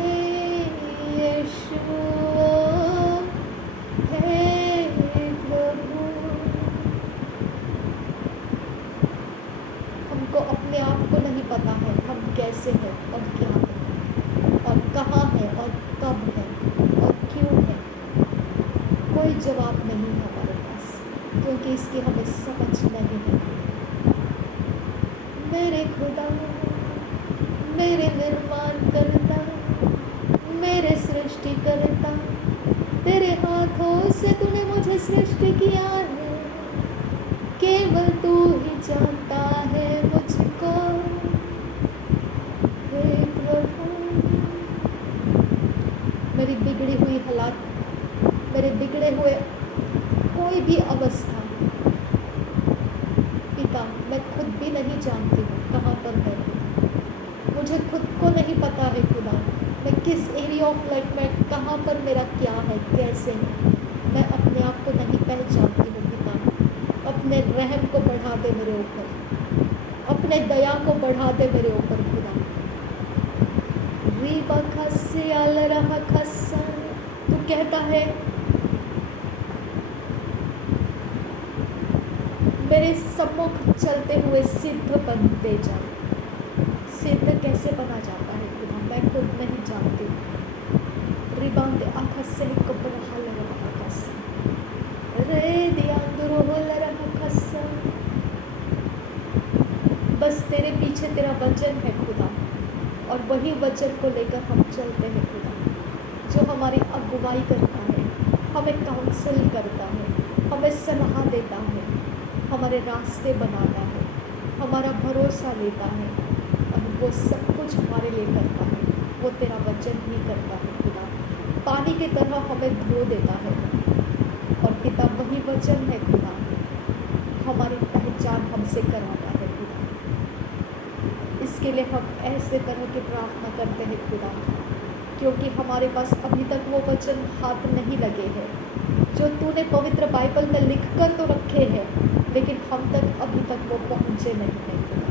यीशु, हे प्रभु, हमको अपने आप को नहीं पता है हम कैसे हैं और क्या है और कहाँ है और कब है और क्यों है। कोई जवाब नहीं है हमारे पास, क्योंकि इसकी हमें समझ नहीं है। मेरे खुदा, मेरे निर्माण करता, मेरे सृष्टि करता, तेरे हाथों से तूने मुझे सृष्टि किया है। केवल तू ही जानता है मुझको। हे प्रभु, मेरी बिगड़ी हुई हालात, मेरे बिगड़े हुए कोई भी अवस्था पिता मैं खुद भी नहीं जानती हूँ कहाँ पर है। मुझे खुद को नहीं पता है खुदा मैं किस एरिया ऑफ लाइफ में, कहाँ पर मेरा क्या है, कैसे है, मैं अपने आप को नहीं पहचानती हूँ पिता। अपने रहम को बढ़ा दे मेरे ऊपर, अपने दया को बढ़ा दे मेरे ऊपर खुदा। रीबा खस्से आल रहा खस्सा, तू कहता है मेरे सम्मुख चलते हुए सिद्ध बनते जाओ। सिद्ध कैसे बना जाता है खुदा, मैं खुद नहीं जानती। रिबांदे आखसे कब्र हाल रहा खस्सा रे दियांदुरो होल रहा खस्सा। बस तेरे पीछे तेरा वचन है खुदा, और वही वचन को लेकर हम चलते हैं खुदा, जो हमारी अगुवाई करता है, हमें काउंसिल करता है, हमें सलाह देता है, हमारे रास्ते बनाता है, हमारा भरोसा लेता है, और वो सब कुछ हमारे लिए करता है। वो तेरा वचन ही करता है खुदा। पानी की तरह हमें धो देता है, और पिता वही वचन है खुदा, हमारी पहचान हमसे कराता है खुदा। इसके लिए हम ऐसे तरह की प्रार्थना करते हैं खुदा, क्योंकि हमारे पास अभी तक वो वचन हाथ नहीं लगे हैं जो तूने पवित्र बाइबल में लिख कर तो रखे हैं, लेकिन हम तक अभी तक वो पहुँचे नहीं हैं खुदा।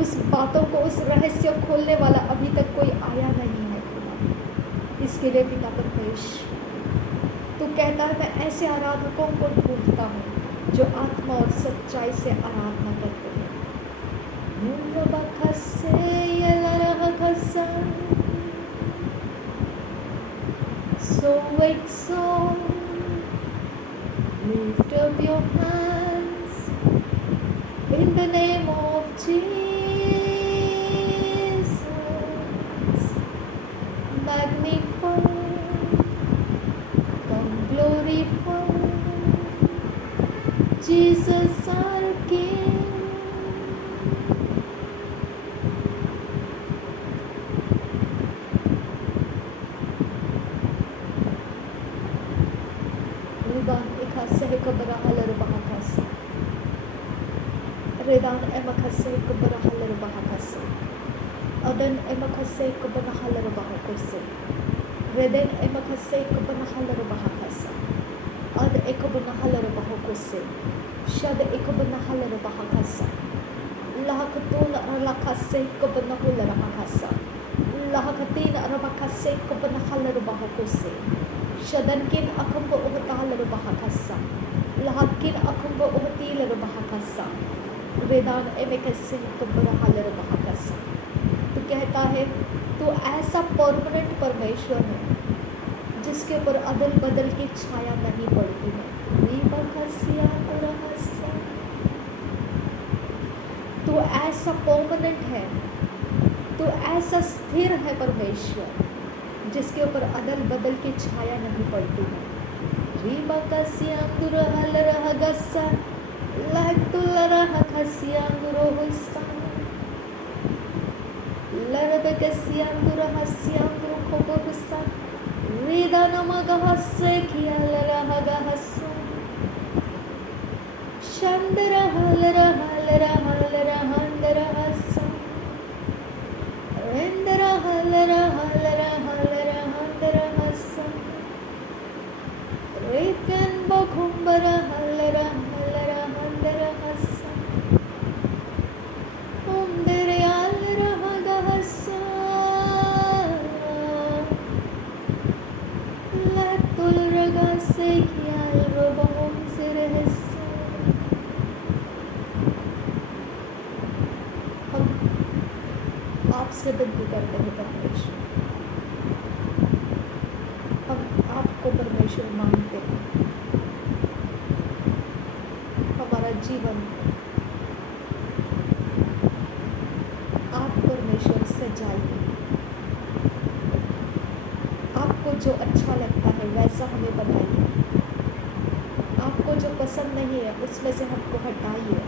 उस बातों को, उस रहस्य खोलने वाला अभी तक कोई आया नहीं है खुदा। इसके लिए पिता परमेश्वर, तू कहता है मैं ऐसे आराधकों को ढूंढता हूँ जो आत्मा और सच्चाई से आराधना करते हैं। So exalt, lift up your hands in the name of Jesus. Magnify, come glorify Jesus our King. Redan emakase kubara halar bahakase. Adan emakase kubara halar bahakase. Reden emakase kubara halar bahakase. Ad ekubara halar bahakase. Shad ekubara halar bahakase. Lahakatun alakase kubara halar bahakase. Lahakatin arabakase kubara halar bahakase. Shadankin akambo ubata halar bahakase. Lahakin akambo ubati halar bahakase. Vedan एमेकसे कब्र hauler बहाकसा। तो कहता है तो ऐसा permanent परमेश्वर है जिसके ऊपर अदल बदल की छाया नहीं पड़ती है। तो ऐसा परमानेंट है, तो ऐसा स्थिर है परमेश्वर जिसके ऊपर अदल बदल की छाया नहीं पड़ती है। Lahtulara hakasianduro hoisan larabekasianduro hasianduro koborusan ridanamagahasse kialara hagahasan shandara halara halara halara handara hasan rendara halara halara halara handara hasan ritan bokumbara halara आपसे विनती करते हैं परमेश्वर, हम आपको परमेश्वर मांगते हैं। हमारा जीवन आप परमेश्वर सजाइए। आपको जो अच्छा लगता है वैसा हमें बनाइए। आपको जो पसंद नहीं है उसमें से हमको हटाइए,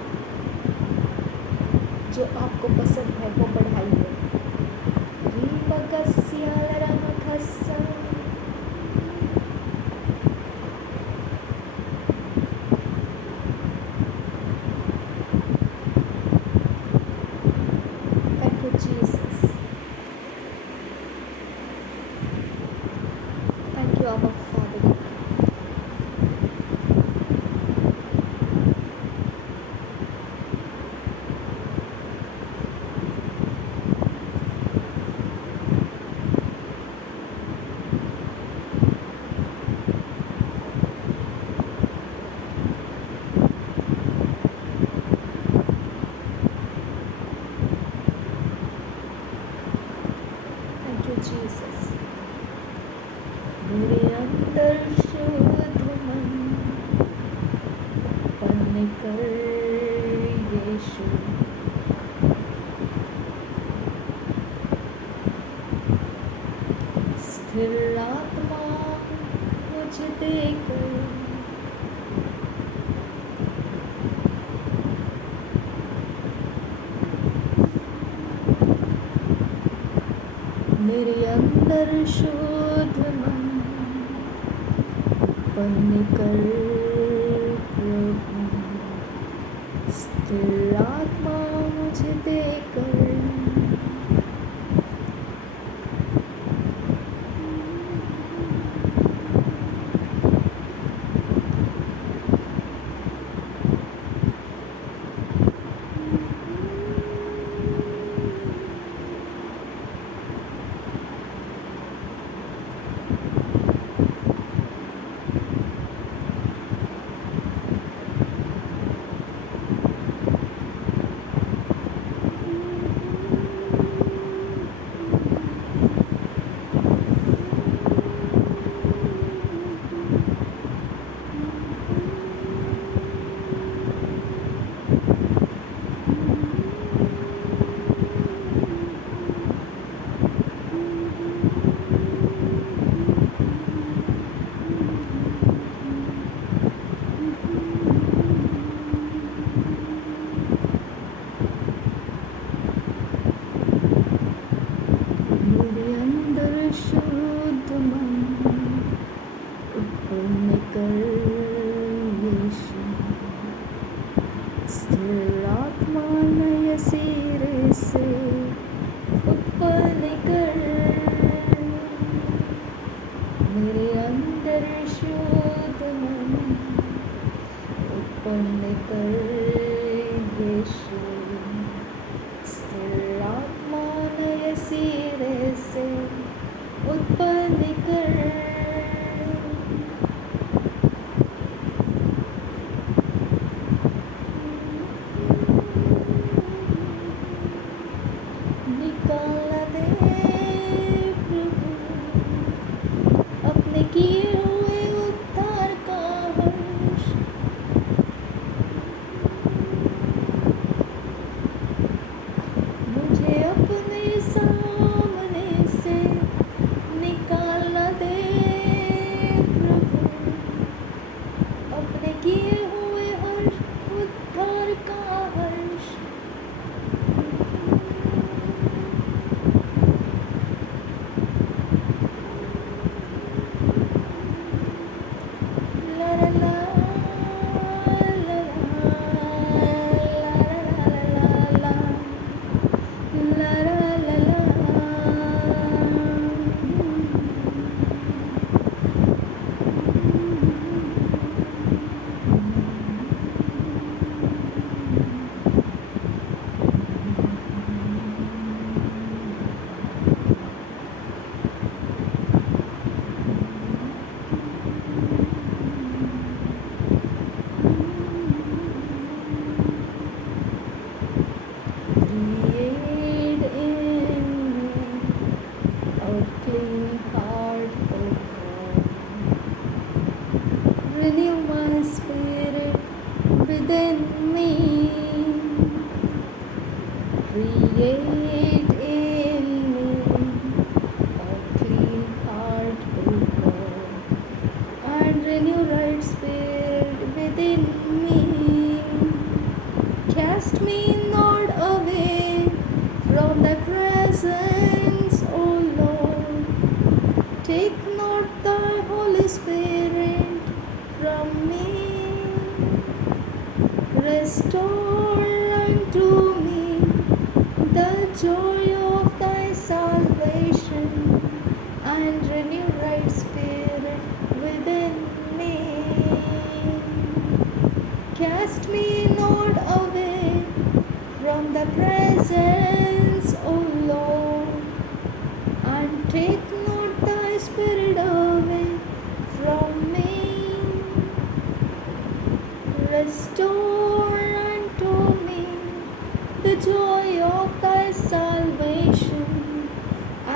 जो आपको पसंद है वो बढ़ाइए। देकर। मेरे अंदर शुद्ध मन उत्पन्न कर प्रभु, स्थिर आत्मा मुझे देकर। मेरे अंदर शुद्ध मन उत्पन्न कर यीशु, स्थिर आत्मा नए सिरे से उत्पन्न कर। मेरे अंदर शुद्ध मन उत्पन्न कर यीशु, स्थिर आत्मा नए सिरे से उत्पन्न कर। निकाल दे प्रभु अपने किए हुए उद्धार का हर्ष। मुझे अपने सामने से निकाल दे प्रभु, अपने किए हुए हर्ष उद्धार का हर्ष। ला ला ला ला ला ला ला ला ला Create in me a clean heart, O God. Renew my spirit within me. Create in me a clean heart, O God, and renew right spirit within me. Cast me not away from thy presence, O Lord. Take not thy Holy Spirit from me. Restore unto me the joy of thy salvation, and renew right spirit within me. Cast me not away from the presence, O Lord, and take not thy spirit away from me. Restore unto me the joy of thy salvation,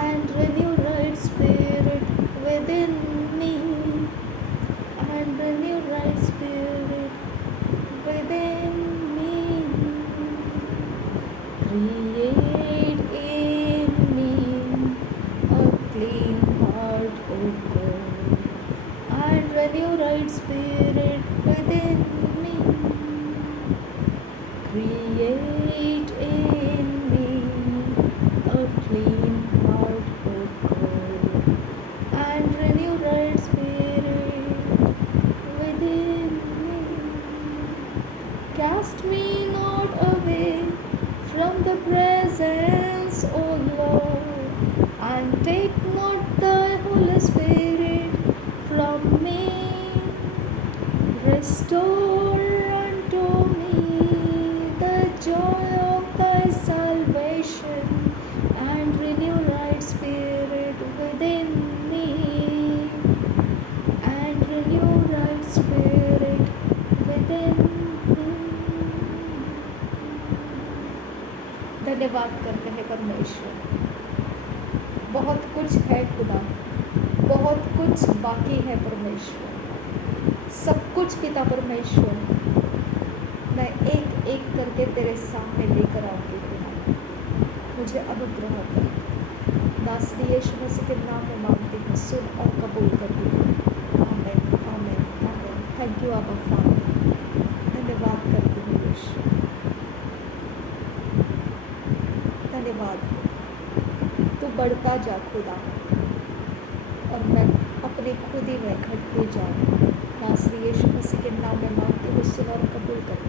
and renew right spirit within me, and renew right spirit within me. Create in me a clean heart, O God, and renew Create in me a clean heart, O God, and renew right spirit within me. Cast me not away from the presence, O Lord, and take not thy Holy Spirit from me. Restore unto me the joy of thy salvation, and renew right spirit within me, and renew right spirit within me. धन्यवाद करते हैं परमेश्वर। बहुत कुछ है खुदा, बहुत कुछ बाकी है परमेश्वर, सब कुछ पिता परमेश्वर मैं एक एक करके तेरे सामने लेकर आऊँगी खुदा, मुझे अनुग्रह कर। नासरी यीशु मसीह के नाम में मांगती हूँ, सुन और कबूल कर ली। आमीन आमीन आमीन। थैंक यू आबा फादर, धन्यवाद करती हूँ यीशु, धन्यवाद। तू बढ़ता जा खुदा और मैं अपनी खुद ही में घटती जाऊँ। नासरी यीशु मसीह के नाम में मांगती हूँ, सुन और कबूल कर।